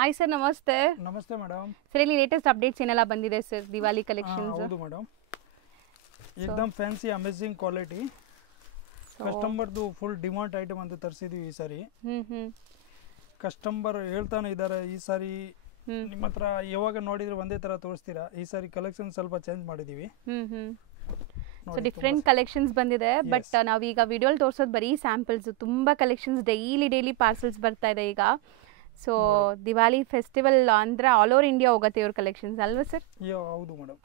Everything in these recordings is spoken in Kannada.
ಹಾಯ್ ಸರ್, ನಮಸ್ತೆ. ನಮಸ್ತೆ ಮೇಡಮ್. ಸರ್, ಇಲ್ಲಿ ಲೇಟೆಸ್ಟ್ ಅಪ್ಡೇಟ್ಸ್ ಏನೆಲ್ಲ ಬಂದಿದೆ ಸರ್ ದಿವಾಲಿ ಕಲೆಕ್ಷನ್ಸ್? ಹೌದು ಮೇಡಮ್, एकदम ಫ್ಯಾನ್ಸಿ ಅಮೇಜಿಂಗ್ ಕ್ವಾಲಿಟಿ. ಕಸ್ಟಮರ್ದು ಫುಲ್ ಡಿಮಾಂಡ್ ಐಟಮ್ ಅಂತ ತರಿಸಿದ್ವಿ ಈ ಸಾರಿ. ಕಸ್ಟಮರ್ ಹೇಳ್ತಾನೆ ಇದ್ದಾರೆ ಈ ಸಾರಿ ನಿಮ್ಮ ಹತ್ರ ಯಾವಾಗ ನೋಡಿದ್ರೆ ಒಂದೇ ತರ ತೋರಿಸ್ತೀರಾ, ಈ ಸಾರಿ ಕಲೆಕ್ಷನ್ ಸ್ವಲ್ಪ ಚೇಂಜ್ ಮಾಡಿದೀವಿ. ಸೊ ಡಿಫ್ರೆಂಟ್ ಕಲೆಕ್ಷನ್ಸ್ ಬಂದಿದೆ, ಬಟ್ ನಾವೀಗ ವಿಡಿಯೋಲಿ ತೋರಿಸೋದು ಬರೀ ಸ್ಯಾಂಪಲ್ಸ್. ತುಂಬ ಕಲೆಕ್ಷನ್ಸ್ ಡೈಲಿ ಪಾರ್ಸಲ್ಸ್ ಬರ್ತಾ ಇದೆ ಈಗ. ಸೊ ದಿವಾಲಿ ಫೆಸ್ಟಿವಲ್ ಅಂದ್ರೆ ಆಲ್ ಓವರ್ ಇಂಡಿಯಾ ಹೋಗುತ್ತೆ ಇವ್ರ ಕಲೆಕ್ಷನ್ಸ್ ಅಲ್ವಾ ಸರ್? ಹೌದು madam.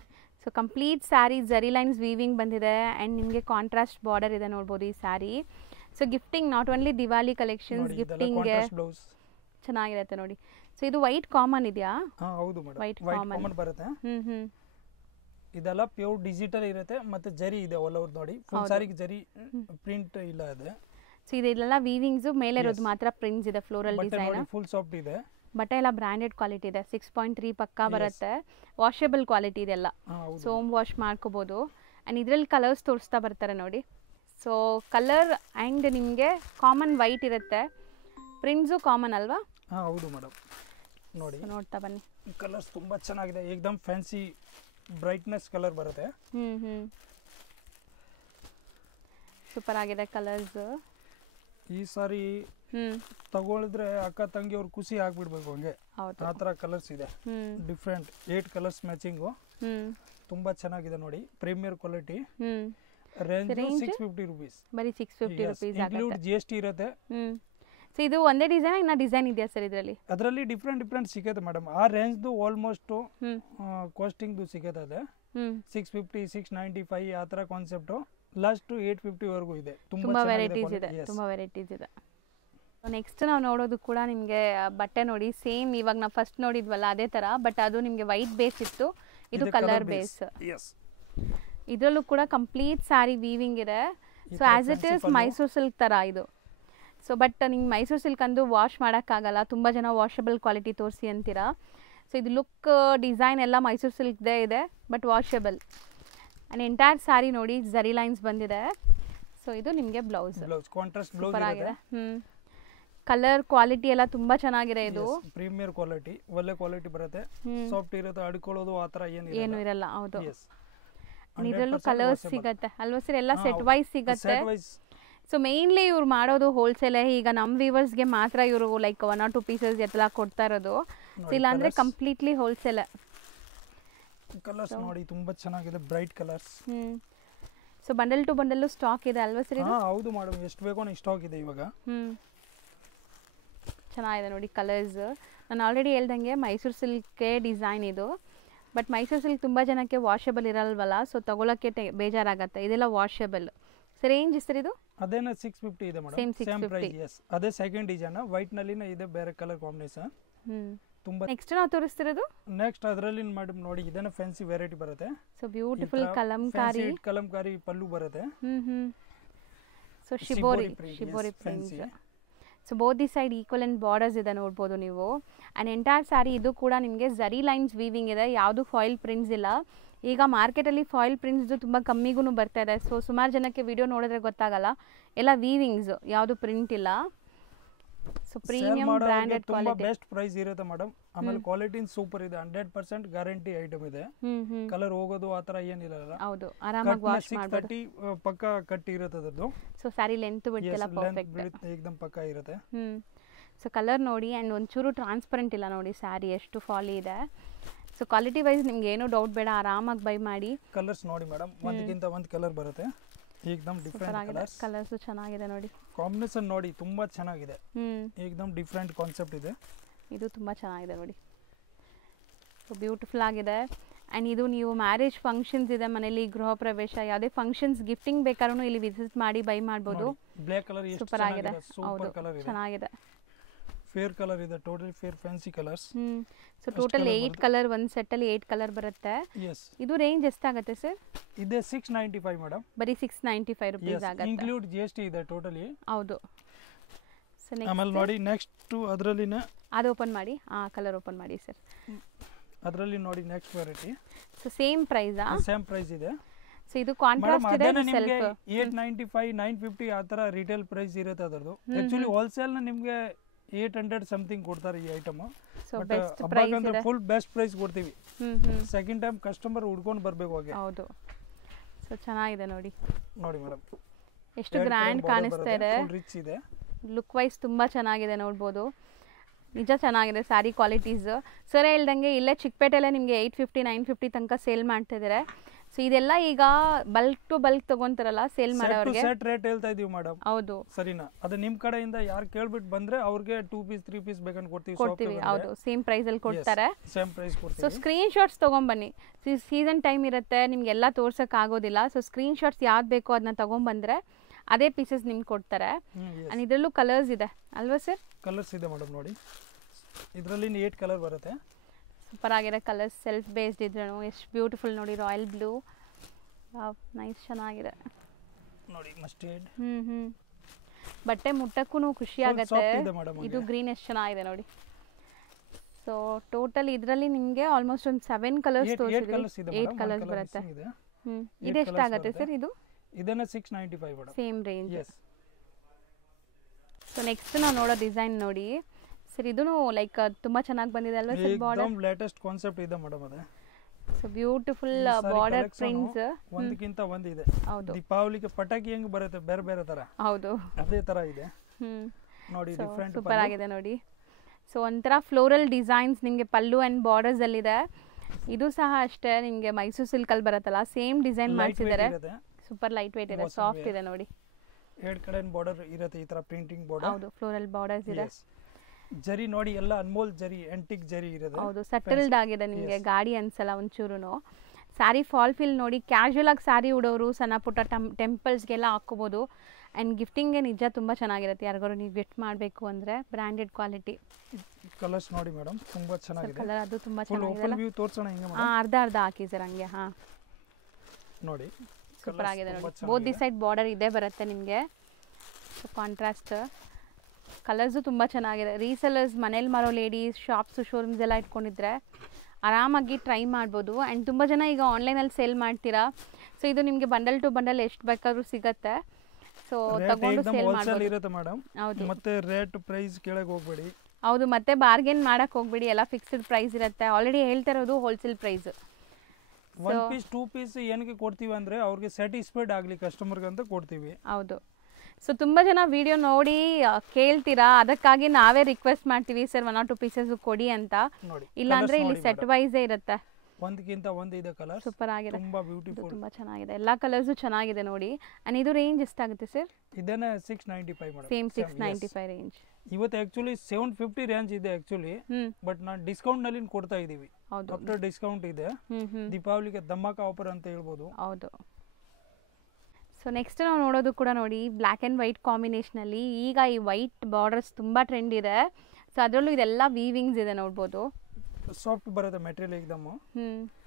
So complete sari zari lines weaving ಬಂದಿದೆ ಆ್ಯಂಡ್ ನಿಮಗೆ ಕಾಂಟ್ರಾಸ್ಟ್ ಬಾರ್ಡರ್ ಇದೆ ನೋಡ್ಬೋದು ಈ sari. So gifting not only Diwali collections, ಗಿಫ್ಟಿಂಗ್ಗೆ ಚೆನ್ನಾಗಿರುತ್ತೆ ನೋಡಿ. ಸೊ ಇದು ವೈಟ್ ಕಾಮನ್ ಇದೆಯಾ? ಹೌದು ಮೇಡಮ್, ವೈಟ್ ಕಾಮನ್ ಬರುತ್ತೆ. ಇದೆಲ್ಲ ಪ್ಯೂರ್ ಡಿಜಿಟಲ್ ಇರುತ್ತೆ, ಮತ್ತೆ ಜರಿ ಇದೆ ಆಲ್ ಓವರ್ ನೋಡಿ. ಫುಲ್ ಸಾರಿಗೆ ಜರಿ ಪ್ರಿಂಟ್ ಇಲ್ಲ ಇದೆ. ಸೊ ಇದೆಲ್ಲ ವೀವಿಂಗ್ಸ್ ಮೇಲೆ ಇರೋದು ಮಾತ್ರ ಪ್ರಿಂಟ್ಸ್ ಇದೆ, ಫ್ಲೋರಲ್ ಡಿಸೈನ್. ಫುಲ್ ಸಾಫ್ಟ್ ಇದೆ, ಬಟ್ಟೆ ಎಲ್ಲ ಬ್ರಾಂಡೆಡ್ ಕ್ವಾಲಿಟಿ ಇದೆ. 6.3 ಪಕ್ಕಾ ಬರುತ್ತೆ. ವಾಷೇಬಲ್ ಕ್ವಾಲಿಟಿ ಇದೆಲ್ಲ, ಸೊ ಹೋಮ್ ವಾಶ್ ಮಾಡ್ಕೋಬಹುದು. ಆ್ಯಂಡ್ ಇದರಲ್ಲಿ ಕಲರ್ಸ್ ತೋರಿಸ್ತಾ ಬರ್ತಾರೆ ನೋಡಿ. ಸೊ ಕಲರ್ ಆ್ಯಂಡ್ ನಿಮಗೆ ಕಾಮನ್ ವೈಟ್ ಇರುತ್ತೆ, ಪ್ರಿಂಟ್ಸು ಕಾಮನ್ ಅಲ್ವಾ? ಹೌದು ಮೇಡಮ್. ನೋಡಿ ನೋಡ್ತಾ ಬನ್ನಿ, ಕಲರ್ಸ್ ತುಂಬಾ ಚೆನ್ನಾಗಿದೆ. ಏಕದಮ್ ಫ್ಯಾನ್ಸಿ ಬ್ರೈಟ್ನೆಸ್ ಕಲರ್ ಬರುತ್ತೆ. ಸೂಪರ್ ಆಗಿದೆ ಕಲರ್ಸ್. ಈ ಸಾರಿ ತಗೊಳಿದ್ರೆ ಅಕ್ಕ ತಂಗಿ ಅವ್ರು ಖುಷಿ ಆಗ್ಬಿಡ್ಬೇಕು, ಹಂಗೆ ಆ ತರ ಕಲರ್ಸ್ ಇದೆ. ಡಿಫ್ರೆಂಟ್ 8 ಕಲರ್ಸ್ ಮ್ಯಾಚಿಂಗು, ತುಂಬಾ ಚೆನ್ನಾಗಿದೆ ನೋಡಿ. Premier quality. ರೇಂಜ್ 650 ರೂಪೀಸ್, ಬರೀ 650 ರೂಪೀಸ್ ಇನ್ಕ್ಲೂಡ್ GST ಇರುತ್ತೆ. ಸೊ ಇದು ಒಂದೇ ಡಿಸೈನ್, ಇನ್ನ ಡಿಸೈನ್ ಇದೆಯಾ ಸರ್ ಇದರಲ್ಲಿ? ಅದರಲ್ಲಿ ಡಿಫ್ರೆಂಟ್ ಸಿಗುತ್ತೆ ಮೇಡಮ್. ಆ ರೇಂಜ್ ಆಲ್ಮೋಸ್ಟ್ ಕಾಸ್ಟಿಂಗ್ ಸಿಗುತ್ತೆ. 650, 695 ಆ ತರ ಕಾನ್ಸೆಪ್ಟ್. ಲಾಸ್ಟ್ 850 ವರೆಗೂ ಇದೆ. ತುಂಬಾ ವೆರೈಟೀಸ್ ಇದೆ. ನೆಕ್ಸ್ಟ್ ನಾವು ನೋಡೋದು ಕೂಡ ನಿಮಗೆ ಬಟ್ಟೆ ನೋಡಿ, ಸೇಮ್ ಇವಾಗ ನಾವು ಫಸ್ಟ್ ನೋಡಿದ್ವಲ್ಲ ಅದೇ ತರ, ಬಟ್ ಅದು ನಿಮಗೆ ವೈಟ್ ಬೇಸ್ ಇತ್ತು, ಇದು ಕಲರ್ ಬೇಸ್. ಇದರಲ್ಲೂ ಕೂಡ ಕಂಪ್ಲೀಟ್ ಸ್ಯಾರಿ ವೀವಿಂಗ್ ಇದೆ. So as it is Mysuru silk ತರ ಇದು. ಸೊ ಬಟ್ ನಿಮ್ಗೆ ಮೈಸೂರು ಸಿಲ್ಕ್ ಅಂದು ವಾಶ್ ಮಾಡೋಕ್ಕಾಗಲ್ಲ, ತುಂಬ ಜನ ವಾಷಬಲ್ ಕ್ವಾಲಿಟಿ ತೋರಿಸಿ ಅಂತೀರಾ. ಸೊ ಇದು ಲುಕ್ ಡಿಸೈನ್ ಎಲ್ಲ ಮೈಸೂರು ಸಿಲ್ಕ್ದೇ ಇದೆ, but washable. And entire sari ನೋಡಿ ಜರಿ ಲೈನ್ಸ್ ಬಂದಿದೆ. ಸೊ ಇದು ನಿಮಗೆ ಬ್ಲೌಸ್, ಕಾಂಟ್ರಾಸ್ಟ್ ಬ್ಲೌಸ್ ಆಗಿದೆ. ಕಲರ್ ಕ್ವಾಲಿಟಿ ಎಲ್ಲ ತುಂಬಾ ಚೆನ್ನಾಗಿದೆ. ಇದು ಪ್ರೀಮಿಯರ್ ಕ್ವಾಲಿಟಿ, ಒಳ್ಳೆ ಕ್ವಾಲಿಟಿ ಬರುತ್ತೆ. ಸಾಫ್ಟ್ ಇರುತ್ತೆ, ಅಡ್ಕೊಳ್ಳೋದು ಆ ತರ ಏನು ಇರಲ್ಲ. ಹೌದು, ಇದರಲ್ಲೂ ಕಲರ್ಸ್ ಸಿಗತ್ತೆ ಅಲ್ವಾ ಸರ್? ಎಲ್ಲ ಸೆಟ್ ವೈಸ್ ಸಿಗತ್ತೆ. ಸೊ ಮೇನ್ಲಿ ಇವ್ರು ಮಾಡೋದು ಹೋಲ್ಸೇಲೇ. ಈಗ ನಮ್ಮ ವ್ಯೂವರ್ಸ್ಗೆ ಮಾತ್ರ ಇವರು ಲೈಕ್ 1 or 2 ಪೀಸಸ್ ಎಲ್ಲ ಕೊಡ್ತಾ ಇರೋದು, ಇಲ್ಲಾಂದ್ರೆ ಕಂಪ್ಲೀಟ್ಲಿ ಹೋಲ್ಸೇಲ್. ಕಲರ್ಸ್ ನೋಡಿ ತುಂಬಾ ಚೆನ್ನಾಗಿದೆ, bright colours. So bundle to bundle stock ಇದೆ ಅಲ್ವಾ ಸರ್? ಹೌದು ಮೇಡಮ್, ಎಷ್ಟು ಬೇಕೋ ಅಷ್ಟು ಸ್ಟಾಕ್ ಇದೆ ಇವಾಗ. ಚೆನ್ನಾಗಿದೆ ನೋಡಿ ಕಲರ್ಸ್. ನಾನು ಆಲ್ರೆಡಿ ಹೇಳ್ದಂಗೆ ಮೈಸೂರು ಸಿಲ್ಕೇ ಡಿಸೈನ್ ಇದು, ಬಟ್ ಮೈಸೂರು ಸಿಲ್ಕ್ ತುಂಬ ಜನಕ್ಕೆ ವಾಷಬಲ್ ಇರಲ್ವಲ್ಲ, ಸೊ ತಗೊಳಕ್ಕೆ ಬೇಜಾರಾಗತ್ತೆ. ಇದೆಲ್ಲ ವಾಷಬಲ್. ಸೊ ರೇಂಜ್ ಸರ್ ಇದು? ಅದೇನ 650 ಇದೆ ಮೇಡಮ್, ಸೇಮ್ ಪ್ರೈಸ್. ಎಸ್, ಅದೇ ಸೆಕೆಂಡ್ ಡಿಸೈನ್ ವೈಟ್ ನಲ್ಲಿನೇ ಇದೆ, ಬೇರೆ ಕಲರ್ ಕಾಂಬಿನೇಷನ್. ತುಂಬಾ ನೆಕ್ಸ್ಟ್ ನಾವು ತೋರಿಸ್ತಿರೋದು ನೆಕ್ಸ್ಟ್ ಅದರಲ್ಲಿ ಮೇಡಮ್ ನೋಡಿ, ಇದನ್ನ ಫ್ಯಾನ್ಸಿ ವೆರೈಟಿ ಬರುತ್ತೆ. ಸೊ ಬ್ಯೂಟಿಫುಲ್ ಕಲಂಕಾರಿ ಪಲ್ಲು ಬರುತ್ತೆ. So shibori prints. So both the side equal and borders ಇದೆ ನೋಡ್ಬೋದು ನೀವು. ಆ್ಯಂಡ್ ಎಂಟೈರ್ ಸ್ಯಾರಿ ಇದು ಕೂಡ ನಿಮಗೆ ಜರಿ ಲೈನ್ಸ್ ವೀವಿಂಗ್ ಇದೆ, ಯಾವುದು ಫಾಯಿಲ್ ಪ್ರಿಂಟ್ಸ್ ಇಲ್ಲ. ಈಗ ಮಾರ್ಕೆಟಲ್ಲಿ ಫಾಯಿಲ್ ಪ್ರಿಂಟ್ಸ್ದು ತುಂಬ ಕಮ್ಮಿಗೂ ಬರ್ತಾ ಇದೆ. ಸೊ ಸುಮಾರು ಜನಕ್ಕೆ ವಿಡಿಯೋ ನೋಡಿದ್ರೆ ಗೊತ್ತಾಗಲ್ಲ, ಎಲ್ಲ ವೀವಿಂಗ್ಸ್, ಯಾವುದು ಪ್ರಿಂಟ್ ಇಲ್ಲ. So premium branded quality, best price ಇರುತ್ತೆ ಮೇಡಮ್. ಆಮೇಲೆ ಕ್ವಾಲಿಟಿ ಸೂಪರ್ ಇದೆ, 100% ಗ್ಯಾರಂಟಿ ಐಟಮ್ ಇದೆ. ಕಲರ್ ಹೋಗೋದು ಆ ತರ ಏನಿಲ್ಲ. ಹೌದು, ಆರಾಮಾಗಿ ವಾಶ್ ಮಾಡಬಹುದು. 630 ಪಕ್ಕ ಕಟ್ ಇರುತ್ತೆ ಅದರದ್ದು. ಸೊ ಸ್ಯಾರಿ ಲೆಂತ್ ವಿಡ್ತ್ ಎಲ್ಲ ಪರ್ಫೆಕ್ಟ್, ಏಕದಮ್ ಪಕ್ಕ ಇರುತ್ತೆ. ಸೊ ಕಲರ್ ನೋಡಿ, ಅಂಡ್ ಒಂಚೂರು ಟ್ರಾನ್ಸ್ಪರೆಂಟ್ ಇಲ್ಲ ನೋಡಿ ಸ್ಯಾರಿ, ಎಷ್ಟು ಫಾಲಿ ಇದೆ. ಸೊ ಕ್ವಾಲಿಟಿ ವೈಸ್ ನಿಮ್ಗೆ ಏನೂ ಡೌಟ್ ಬೇಡ, ಆರಾಮಾಗಿ ಬೈ ಮಾಡಿ. ಕಲರ್ಸ್ ನೋಡಿ ಮೇಡಮ್, ಒಂದಕ್ಕಿಂತ ಒಂದು ಕಲರ್ ಬರುತ್ತೆ. ಏಕದಮ್ ಡಿಫರೆಂಟ್ ಕಲರ್ಸ್ ಚೆನ್ನಾಗಿದೆ ನೋಡಿ. ಕಾಂಬಿನೇಷನ್ ನೋಡಿ ತುಂಬಾ ಚೆನ್ನಾಗಿದೆ, ಏಕದಮ್ ಡಿಫರೆಂಟ್ ಕಾನ್ಸೆಪ್ಟ್ ಇದೆ. ಇದು ತುಂಬಾ ಚೆನ್ನಾಗಿದೆ ನೋಡಿ, ಸೊ ಬ್ಯೂಟಿಫುಲ್ ಆಗಿದೆ. ಆ್ಯಂಡ್ ಇದು ನೀವು ಮ್ಯಾರೇಜ್ ಫಂಕ್ಷನ್ಸ್ ಇದೆ ಮನೇಲಿ, ಗೃಹ ಪ್ರವೇಶ, ಯಾವುದೇ ಫಂಕ್ಷನ್ಸ್ ಗಿಫ್ಟಿಂಗ್ ಬೇಕಾದ್ರೂ ಇಲ್ಲಿ ವಿಸಿಟ್ ಮಾಡಿ ಬೈ ಮಾಡ್ಬೋದು. ಬ್ಲಾಕ್ ಕಲರ್ ಸೂಪರ್ ಆಗಿದೆ, ಹೌದು ಚೆನ್ನಾಗಿದೆ. ಫೇರ್ ಕಲರ್ ಇದೆ, total fair fancy colours. So total 8 colour, ಒಂದು ಸೆಟ್ ಅಲ್ಲಿ 8 ಕಲರ್ ಬರುತ್ತೆ. ಇದು ರೇಂಜ್ ಎಷ್ಟಾಗುತ್ತೆ ಸರ್? ಇದೆ 695 ಮೇಡಮ್, ಬರೀ 695 ರೂಪೀಸ್ ಆಗುತ್ತೆ, ಇನ್ಕ್ಲೂಡ್ GST ಇದೆ ಟೋಟಲಿ. ಹೌದು. ಸೊ ಆಮೇಲೆ ನೋಡಿ ನೆಕ್ಸ್ಟ್ ಅದರಲ್ಲಿನೇ ಅದು ಓಪನ್ ಮಾಡಿ, ಆ ಕಲರ್ ಓಪನ್ ಮಾಡಿ ಸರ್. ಅದರಲ್ಲಿ ನೋಡಿ ನೆಕ್ಸ್ಟ್ ವೆರೈಟಿ. ಸೊ ಸೇಮ್ ಪ್ರೈಸಾ? ಸೇಮ್ ಪ್ರೈಸ್ ಇದೆ. ಸೊ ಇದು ಕಾಂಟ್ರಾಸ್ಟ್ ಇದೆ, ಸೆಲ್ಫ್ 895 950 ಆ ತರ ರಿಟೇಲ್ ಪ್ರೈಸ್ ಇರುತ್ತೆ ಅದರದು. ಆಕ್ಚುಲಿ ಹೋಲ್ಸೇಲ್ ನ ನಿಮಗೆ 800 ಸಮಥಿಂಗ್ ಕೊಡ್ತಾರೆ ಈ ಐಟಮ್. ಸೊ ಬೆಸ್ಟ್ ಪ್ರೈಸ್ ಅಂದ್ರೆ ಇದೆ. ಫುಲ್ ಬೆಸ್ಟ್ ಪ್ರೈಸ್ ಕೊಡ್ತೀವಿ. ಹ್ಮ್ ಸೆಕೆಂಡ್ ಟೈಮ್ ಕಸ್ಟಮರ್ ಹುಡ್ಕೊಂಡು ಬರಬೇಕು ಹಾಗೆ. ಹೌದು. ಸೊ ಚೆನ್ನಾಗಿದೆ ನೋಡಿ ಮೇಡಮ್ ಎಷ್ಟು ಗ್ರ್ಯಾಂಡ್ ಕಾಣಿಸ್ತಾ ಇದೆ. ಫುಲ್ ರಿಚ್ ಇದೆ. ಲುಕ್ ವೈಸ್ ತುಂಬಾ ಚೆನ್ನಾಗಿದೆ ನೋಡ್ಬೋದು. ನಿಜ ಚೆನ್ನಾಗಿದೆ ಸ್ಯಾರಿ ಕ್ವಾಲಿಟೀಸ್. ಸರ್ ಹೇಳ್ದಂಗೆ ಇಲ್ಲೇ ಚಿಕ್ಕಪೇಟೆಲ್ಲೇ ನಿಮಗೆ 850 950 ತನಕ ಸೇಲ್ ಮಾಡ್ತಿದ್ದಾರೆ. ಸೊ ಇದೆಲ್ಲ ಈಗ ಬಲ್ಕ್ ಟು ಬಲ್ಕ್ ತಗೊಂತಾರಲ್ಲ ಸೇಲ್ ಮಾಡೋರಿಗೆ ಸೆಟ್ ರೇಟ್ ಹೇಳ್ತಾ ಇದೀವಿ ಮೇಡಮ್. ಹೌದು ಸರಿನಾ? ಅದು ನಿಮ್ ಕಡೆಯಿಂದ ಯಾರು ಕೇಳ್ಬಿಟ್ಟು ಬಂದ್ರೆ ಅವ್ರಿಗೆ 2 ಪೀಸ್ 3 ಪೀಸ್ ಬೇಕಂತ ಕೊಡ್ತೀವಿ. ಹೌದು ಸೇಮ್ ಪ್ರೈಸ್ ಅಲ್ಲಿ ಕೊಡ್ತಾರೆ. ಸೇಮ್ ಪ್ರೈಸ್ ಕೊಡ್ತೀವಿ. ಸೊ ಸ್ಕ್ರೀನ್ ಶಾಟ್ಸ್ ತಗೊಂಡ್ಬನ್ನಿ. ಸೀಸನ್ ಟೈಮ್ ಇರುತ್ತೆ, ನಿಮ್ಗೆಲ್ಲ ತೋರ್ಸಕ್ ಆಗೋದಿಲ್ಲ. ಸೊ ಸ್ಕ್ರೀನ್ ಶಾಟ್ಸ್ ಯಾವ್ದು ಬೇಕೋ ಅದನ್ನ ತಗೊಂಡ್ಬಂದ್ರೆ ಅದೇ ಪೀಸಸ್ ನಿಮ್ಗೆ ಕೊಡ್ತಾರೆ. ಅಂಡ್ ಇದರಲ್ಲೂ ಕಲರ್ಸ್ ಇದೆ ಅಲ್ವಾ ಸರ್? ಕಲರ್ಸ್ ಇದೆ ಮೇಡಮ್ ನೋಡಿ. ಇದರಲ್ಲಿ 8 ಕಲರ್ ಬರುತ್ತೆ. ಸೂಪರ್ ಆಗಿರೋ ಕಲರ್ಸ್, ಸೆಲ್ಫ್ ಬೇಸ್ಡ್ ಇದ್ರೂ ಎಷ್ಟು ಬ್ಯೂಟಿಫುಲ್ ನೋಡಿ. ರಾಯಲ್ ಬ್ಲೂ, ನೈಸ್ ಚೆನ್ನಾಗಿದೆ ನೋಡಿ. ಮಸ್ಟರ್ಡ್. ಬಟ್ಟೆ ಮುಟ್ಟಕ್ಕೂ ಖುಷಿ ಆಗುತ್ತೆ. ಇದು ಗ್ರೀನ್ ಎಷ್ಟು ಚೆನ್ನಾಗಿದೆ ನೋಡಿ. ಸೊ ಟೋಟಲ್ ಇದರಲ್ಲಿ ನಿಮಗೆ ಆಲ್ಮೋಸ್ಟ್ ಒಂದು 7 ಕಲರ್ಸ್ ತೋರಿಸಿದ್ವಿ. 8 ಕಲರ್ಸ್ ಬರುತ್ತೆ. ಇದು ಎಷ್ಟಾಗುತ್ತೆ ಸರ್? ಇದು ಇದನ್ನ 695 madam. Same range. So next ನಾವು ನೋಡೋ ಡಿಸೈನ್ ನೋಡಿ ಸರ್. ಇದೂನು ಲೈಕ್ ತುಂಬಾ ಚೆನ್ನಾಗಿ ಬಂದಿದೆ ಅಲ್ವಾ ಸರ್? ಬಾರ್ಡರ್ एकदम ಲೇಟೆಸ್ಟ್ ಕಾನ್ಸೆಪ್ಟ್ ಇದೆ ಮೇಡಮ್ ಅದು. ಸೊ ಬ್ಯೂಟಿಫುಲ್ ಬಾರ್ಡರ್ ಪ್ರಿಂಟ್ಸ್ ಒಂದಕ್ಕಿಂತ ಒಂದು ಇದೆ. ಹೌದು. ದೀಪಾವಳಿಗೆ ಪಟಾಕಿ ಹೆಂಗ್ ಬರುತ್ತೆ ಬೇರೆ ಬೇರೆ ತರ, ಹೌದು ಅದೇ ತರ ಇದೆ ನೋಡಿ. ಡಿಫರೆಂಟ್ ಸೂಪರ್ ಆಗಿದೆ ನೋಡಿ. ಸೊ ಒಂಥರ ಫ್ಲೋರಲ್ ಡಿಸೈನ್ಸ್ ನಿಮಗೆ ಪಲ್ಲು ಅಂಡ್ ಬಾರ್ಡರ್ಸ್ ಅಲ್ಲಿ ಇದೆ. ಇದು ಸಹ ಅಷ್ಟೇ ನಿಮಗೆ ಮೈಸೂರು ಸಿಲ್ಕ್ ಅಲ್ಲಿ ಬರುತ್ತಲ್ಲ ಸೇಮ್ ಡಿಸೈನ್ ಮಾಡಿಸಿದ್ದಾರೆ. ಸೂಪರ್ ಲೈಟ್ ವೇಟ್ ಇದೆ, ಸಾಫ್ಟ್ ಇದೆ ನೋಡಿ. ಎರಡು ಕಡೆ ಬಾರ್ಡರ್ ಇರುತ್ತೆ ಈ ತರ ಪ್ರಿಂಟಿಂಗ್ ಬಾರ್ಡರ್. ಹೌದು ಫ್ಲೋರಲ್ ಬಾರ್ಡರ್ಸ್ ಇದೆ. ಜರಿ ನೋಡಿ ಎಲ್ಲ ಅನ್ಮೋಲ್ ಜರಿ, ಎಂಟಿಕ್ ಜರಿ ಇರುತ್ತೆ. ಹೌದು ಸಟಲ್ಡ್ ಆಗಿದೆ, ನಿಮಗೆ ಗಾಡಿ ಅನ್ಸಲ್ಲ ಒಂಚೂರುನು. ಸ್ಯಾರಿ ಫಾಲ್ ಫಿಲ್ ನೋಡಿ, ಕ್ಯಾಶುವಲ್ ಆಗಿ ಸ್ಯಾರಿ ಉಡೋರು ಸಣ್ಣ ಪುಟ್ಟ ಟೆಂಪಲ್ಸ್ಗೆಲ್ಲ ಹಾಕೋಬಹುದು. ಆ್ಯಂಡ್ ಗಿಫ್ಟಿಂಗ್ಗೆ ನಿಜ ತುಂಬ ಚೆನ್ನಾಗಿರುತ್ತೆ. ಯಾರಿಗಾರು ನೀವು ಗಿಫ್ಟ್ ಮಾಡಬೇಕು ಅಂದರೆ ಬ್ರ್ಯಾಂಡೆಡ್ ಕ್ವಾಲಿಟಿ. ಕಲರ್ಸ್ ನೋಡಿ ಮೇಡಮ್ ತುಂಬಾ ಚೆನ್ನಾಗಿದೆ. ಕಲರ್ ಅದು ತುಂಬಾ ಚೆನ್ನಾಗಿದೆ. ವ್ಯೂ ತೋರ್ಸೋಣ ಹಿಂಗೆ ಮೇಡಮ್? ಅರ್ಧ ಅರ್ಧ ಹಾಕಿ ಸರ್ ಹಂಗೆ. ಹಾಂ ನೋಡಿ ಸೂಪರ್ ಆಗಿದೆ ನೋಡಿ. ಬೋತ್ ದಿ ಸೈಡ್ ಬಾರ್ಡರ್ ಇದೇ ಬರುತ್ತೆ ನಿಮಗೆ. ಸೊ ಕಾಂಟ್ರಾಸ್ಟ್ ಕಲರ್ಸು ತುಂಬ ಚೆನ್ನಾಗಿದೆ. ರೀಸೆಲರ್ಸ್, ಮನೇಲಿ ಮಾರೋ ಲೇಡೀಸ್, ಶಾಪ್ಸ್, ಶೋರೂಮ್ಸ್ ಎಲ್ಲ ಇಟ್ಕೊಂಡಿದ್ರೆ ಆರಾಮಾಗಿ ಟ್ರೈ ಮಾಡ್ಬೋದು. ಆ್ಯಂಡ್ ತುಂಬ ಜನ ಈಗ ಆನ್ಲೈನಲ್ಲಿ ಸೇಲ್ ಮಾಡ್ತೀರಾ. ಸೊ ಇದು ನಿಮಗೆ ಬಂಡಲ್ ಟು ಬಂಡಲ್ ಎಷ್ಟು ಬೇಕಾದ್ರೂ ಸಿಗುತ್ತೆ. ಸೊ ತಗೊಂಡು ಸೇಲ್ ಮಾಡ್ಬೋದು. ಹೌದು. ಮತ್ತೆ ರೇಟ್ ಪ್ರೈಸ್ ಕೆಳಗೆ ಹೋಗಬೇಡಿ. ಹೌದು, ಮತ್ತೆ ಬಾರ್ಗೇನ್ ಮಾಡಕ್ ಹೋಗ್ಬೇಡಿ. ಎಲ್ಲ ಫಿಕ್ಸ್ಡ್ ಪ್ರೈಸ್ ಇರುತ್ತೆ. ಆಲ್ರೆಡಿ ಹೇಳ್ತಾ ಇರೋದು ಹೋಲ್ಸೇಲ್ ಪ್ರೈಸ್. 1 ಪೀಸ್ 2 ಪೀಸ್ ಏನಕ್ಕೆ ಕೊಡ್ತೀವಿ ಅಂದ್ರೆ ಅವ್ರಿಗೆ ಸ್ಯಾಟಿಸ್ಫೈಡ್ ಆಗಲಿ ಕಸ್ಟಮರ್ಗೆ ಅಂತ ಕೊಡ್ತೀವಿ. ಹೌದು. ಸೊ ತುಂಬ ಜನ ವಿಡಿಯೋ ನೋಡಿ ಕೇಳ್ತೀರಾ, ಅದಕ್ಕಾಗಿ ನಾವೇ ರಿಕ್ವೆಸ್ಟ್ ಮಾಡ್ತೀವಿ ಸರ್ 1 or 2 ಪೀಸಸ್ ಕೊಡಿ ಅಂತ. ಇಲ್ಲಾಂದ್ರೆ ಇಲ್ಲಿ ಸೆಟ್ ವೈಸೇ ಇರುತ್ತೆ. ಒಂದಕ್ಕಿಂತ ಒಂದು ಇದೆ ಕಲರ್. ಸೂಪರ್ ಆಗಿದೆ, ತುಂಬಾ ಬ್ಯೂಟಿಫುಲ್, ತುಂಬಾ ಚೆನ್ನಾಗಿದೆ. ಎಲ್ಲಾ ಕಲರ್ಸ್ ಚೆನ್ನಾಗಿದೆ ನೋಡಿ. ಅಂಡ್ ಇದು ರೇಂಜ್ ಎಷ್ಟಾಗುತ್ತೆ ಸರ್? ಇದನ್ನ 695 ಮೇಡಂ. Same 695 range. ಇವತ್ತು ಆಕ್ಚುಲಿ 750 ರೇಂಜ್ ಇದೆ ಆಕ್ಚುಲಿ, ಬಟ್ ನಾನು ಡಿಸ್ಕೌಂಟ್ ನಲ್ಲಿ ಕೊಡ್ತಾ ಇದೀವಿ. ಆಫ್ಟರ್ ಡಿಸ್ಕೌಂಟ್ ಇದೆ. ದೀಪಾವಳಿಗೆ ಧಮಾಕ ಆಫರ್ ಅಂತ ಹೇಳ್ಬೋದು. ಹೌದು. ಸೊ ನೆಕ್ಸ್ಟ್ ನಾವು ನೋಡೋದು ಕೂಡ ನೋಡಿ ಬ್ಲ್ಯಾಕ್ ಆ್ಯಂಡ್ ವೈಟ್ ಕಾಂಬಿನೇಷನಲ್ಲಿ. ಈಗ ಈ ವೈಟ್ ಬಾರ್ಡರ್ಸ್ ತುಂಬ ಟ್ರೆಂಡ್ ಇದೆ. ಸೊ ಅದರಲ್ಲೂ ಇದೆಲ್ಲ ವೀವಿಂಗ್ಸ್ ಇದೆ ನೋಡ್ಬೋದು. ಸಾಫ್ಟ್ ಬರುತ್ತೆ ಮೆಟೀರಿಯಲ್ ಏಕದಮ್.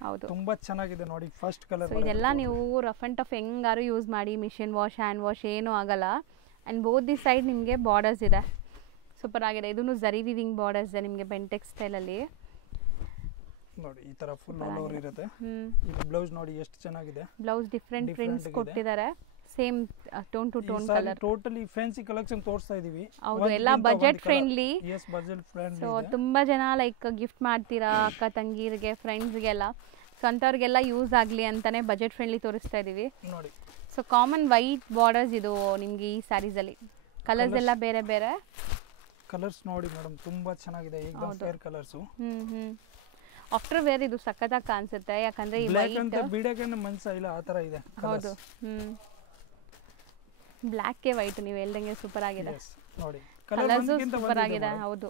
ಹೌದು, ತುಂಬಾ ಚೆನ್ನಾಗಿದೆ ನೋಡಿ. First colour. ಸೊ ಇದೆಲ್ಲ ನೀವು ರಫ್ ಅಂಡ್ ಟಫ್ ಹೆಂಗಾರು ಯೂಸ್ ಮಾಡಿ, ಮಿಷಿನ್ ವಾಶ್, ಹ್ಯಾಂಡ್ ವಾಶ್ ಏನೂ ಆಗಲ್ಲ. ಆ್ಯಂಡ್ ಬೋತ್ ದಿ ಸೈಡ್ ನಿಮಗೆ ಬಾರ್ಡರ್ಸ್ ಇದೆ. ಸೂಪರ್ ಆಗಿದೆ. ಇದೂ ಜರಿ ವೀವಿಂಗ್ ಬಾರ್ಡರ್ಸ್ ಇದೆ ನಿಮಗೆ ಬೆಂಟೆಕ್ಸ್ ಸ್ಟೈಲಲ್ಲಿ ನೋಡಿ. ಈ ತರ ಫುಲ್ ಆಲ್ ಓವರ್ ಇರುತ್ತೆ. ಈ ಬ್ಲೌಸ್ ನೋಡಿ ಎಷ್ಟು ಚೆನ್ನಾಗಿದೆ. ಬ್ಲೌಸ್ ಡಿಫರೆಂಟ್ ಪ್ರಿಂಟ್ಸ್ ಕೊಟ್ಟಿದ್ದಾರೆ. Same tone to tone colour. Totally fancy collection ತೋರಿಸ್ತಾ ಇದೀವಿ. ಹೌದು, ಎಲ್ಲ budget friendly. Yes, budget friendly. So ತುಂಬಾ ಜನ ಲೈಕ್ ಗಿಫ್ಟ್ ಮಾಡ್ತೀರಾ ಅಕ್ಕ ತಂಗಿರಿಗೆ, ಫ್ರೆಂಡ್ಸ್ಗೆಲ್ಲ. ಸೊ ಅಂಥವ್ರಿಗೆಲ್ಲ ಯೂಸ್ ಆಗಲಿ ಅಂತಾನೆ ಬಜೆಟ್ ಫ್ರೆಂಡ್ಲಿ ತೋರಿಸ್ತಾ ಇದೀವಿ ನೋಡಿ. ಸೊ ಕಾಮನ್ ವೈಟ್ ಬಾರ್ಡರ್ಸ್ ಇದು ನಿಮ್ಗೆ ಈ ಸ್ಯಾರೀಸಲ್ಲಿ. ಕಲರ್ಸ್ ಎಲ್ಲ ಬೇರೆ ಬೇರೆ ಕಲರ್ಸ್ ನೋಡಿ ಮೇಡಮ್, ತುಂಬಾ ಚೆನ್ನಾಗಿದೆ. ಏಕದಮ್ ಫೇರ್ ಕಲರ್ಸ್. ಆಫ್ಟರ್ ವೇರ್ ಇದು ಸಖತ್ತಾಗಿ ಕಾಣಿಸುತ್ತೆ. ಯಾಕಂದ್ರೆ ಈ ಬ್ಲ್ಯಾಕ್ ಅಂತ ಬಿಡಕ್ಕೆ ಮನ್ಸ ಇಲ್ಲ, ಆ ತರ ಇದೆ. ಹೌದು. ಬ್ಲ್ಯಾಕ್ ಗೆ ವೈಟ್ ನೀವು ಹೇಳ್ದಂಗೆ ಸೂಪರ್ ಆಗಿದೆ ನೋಡಿ. ಕಲರ್ಸ್ ಸೂಪರ್ ಆಗಿದೆ. ಹೌದು.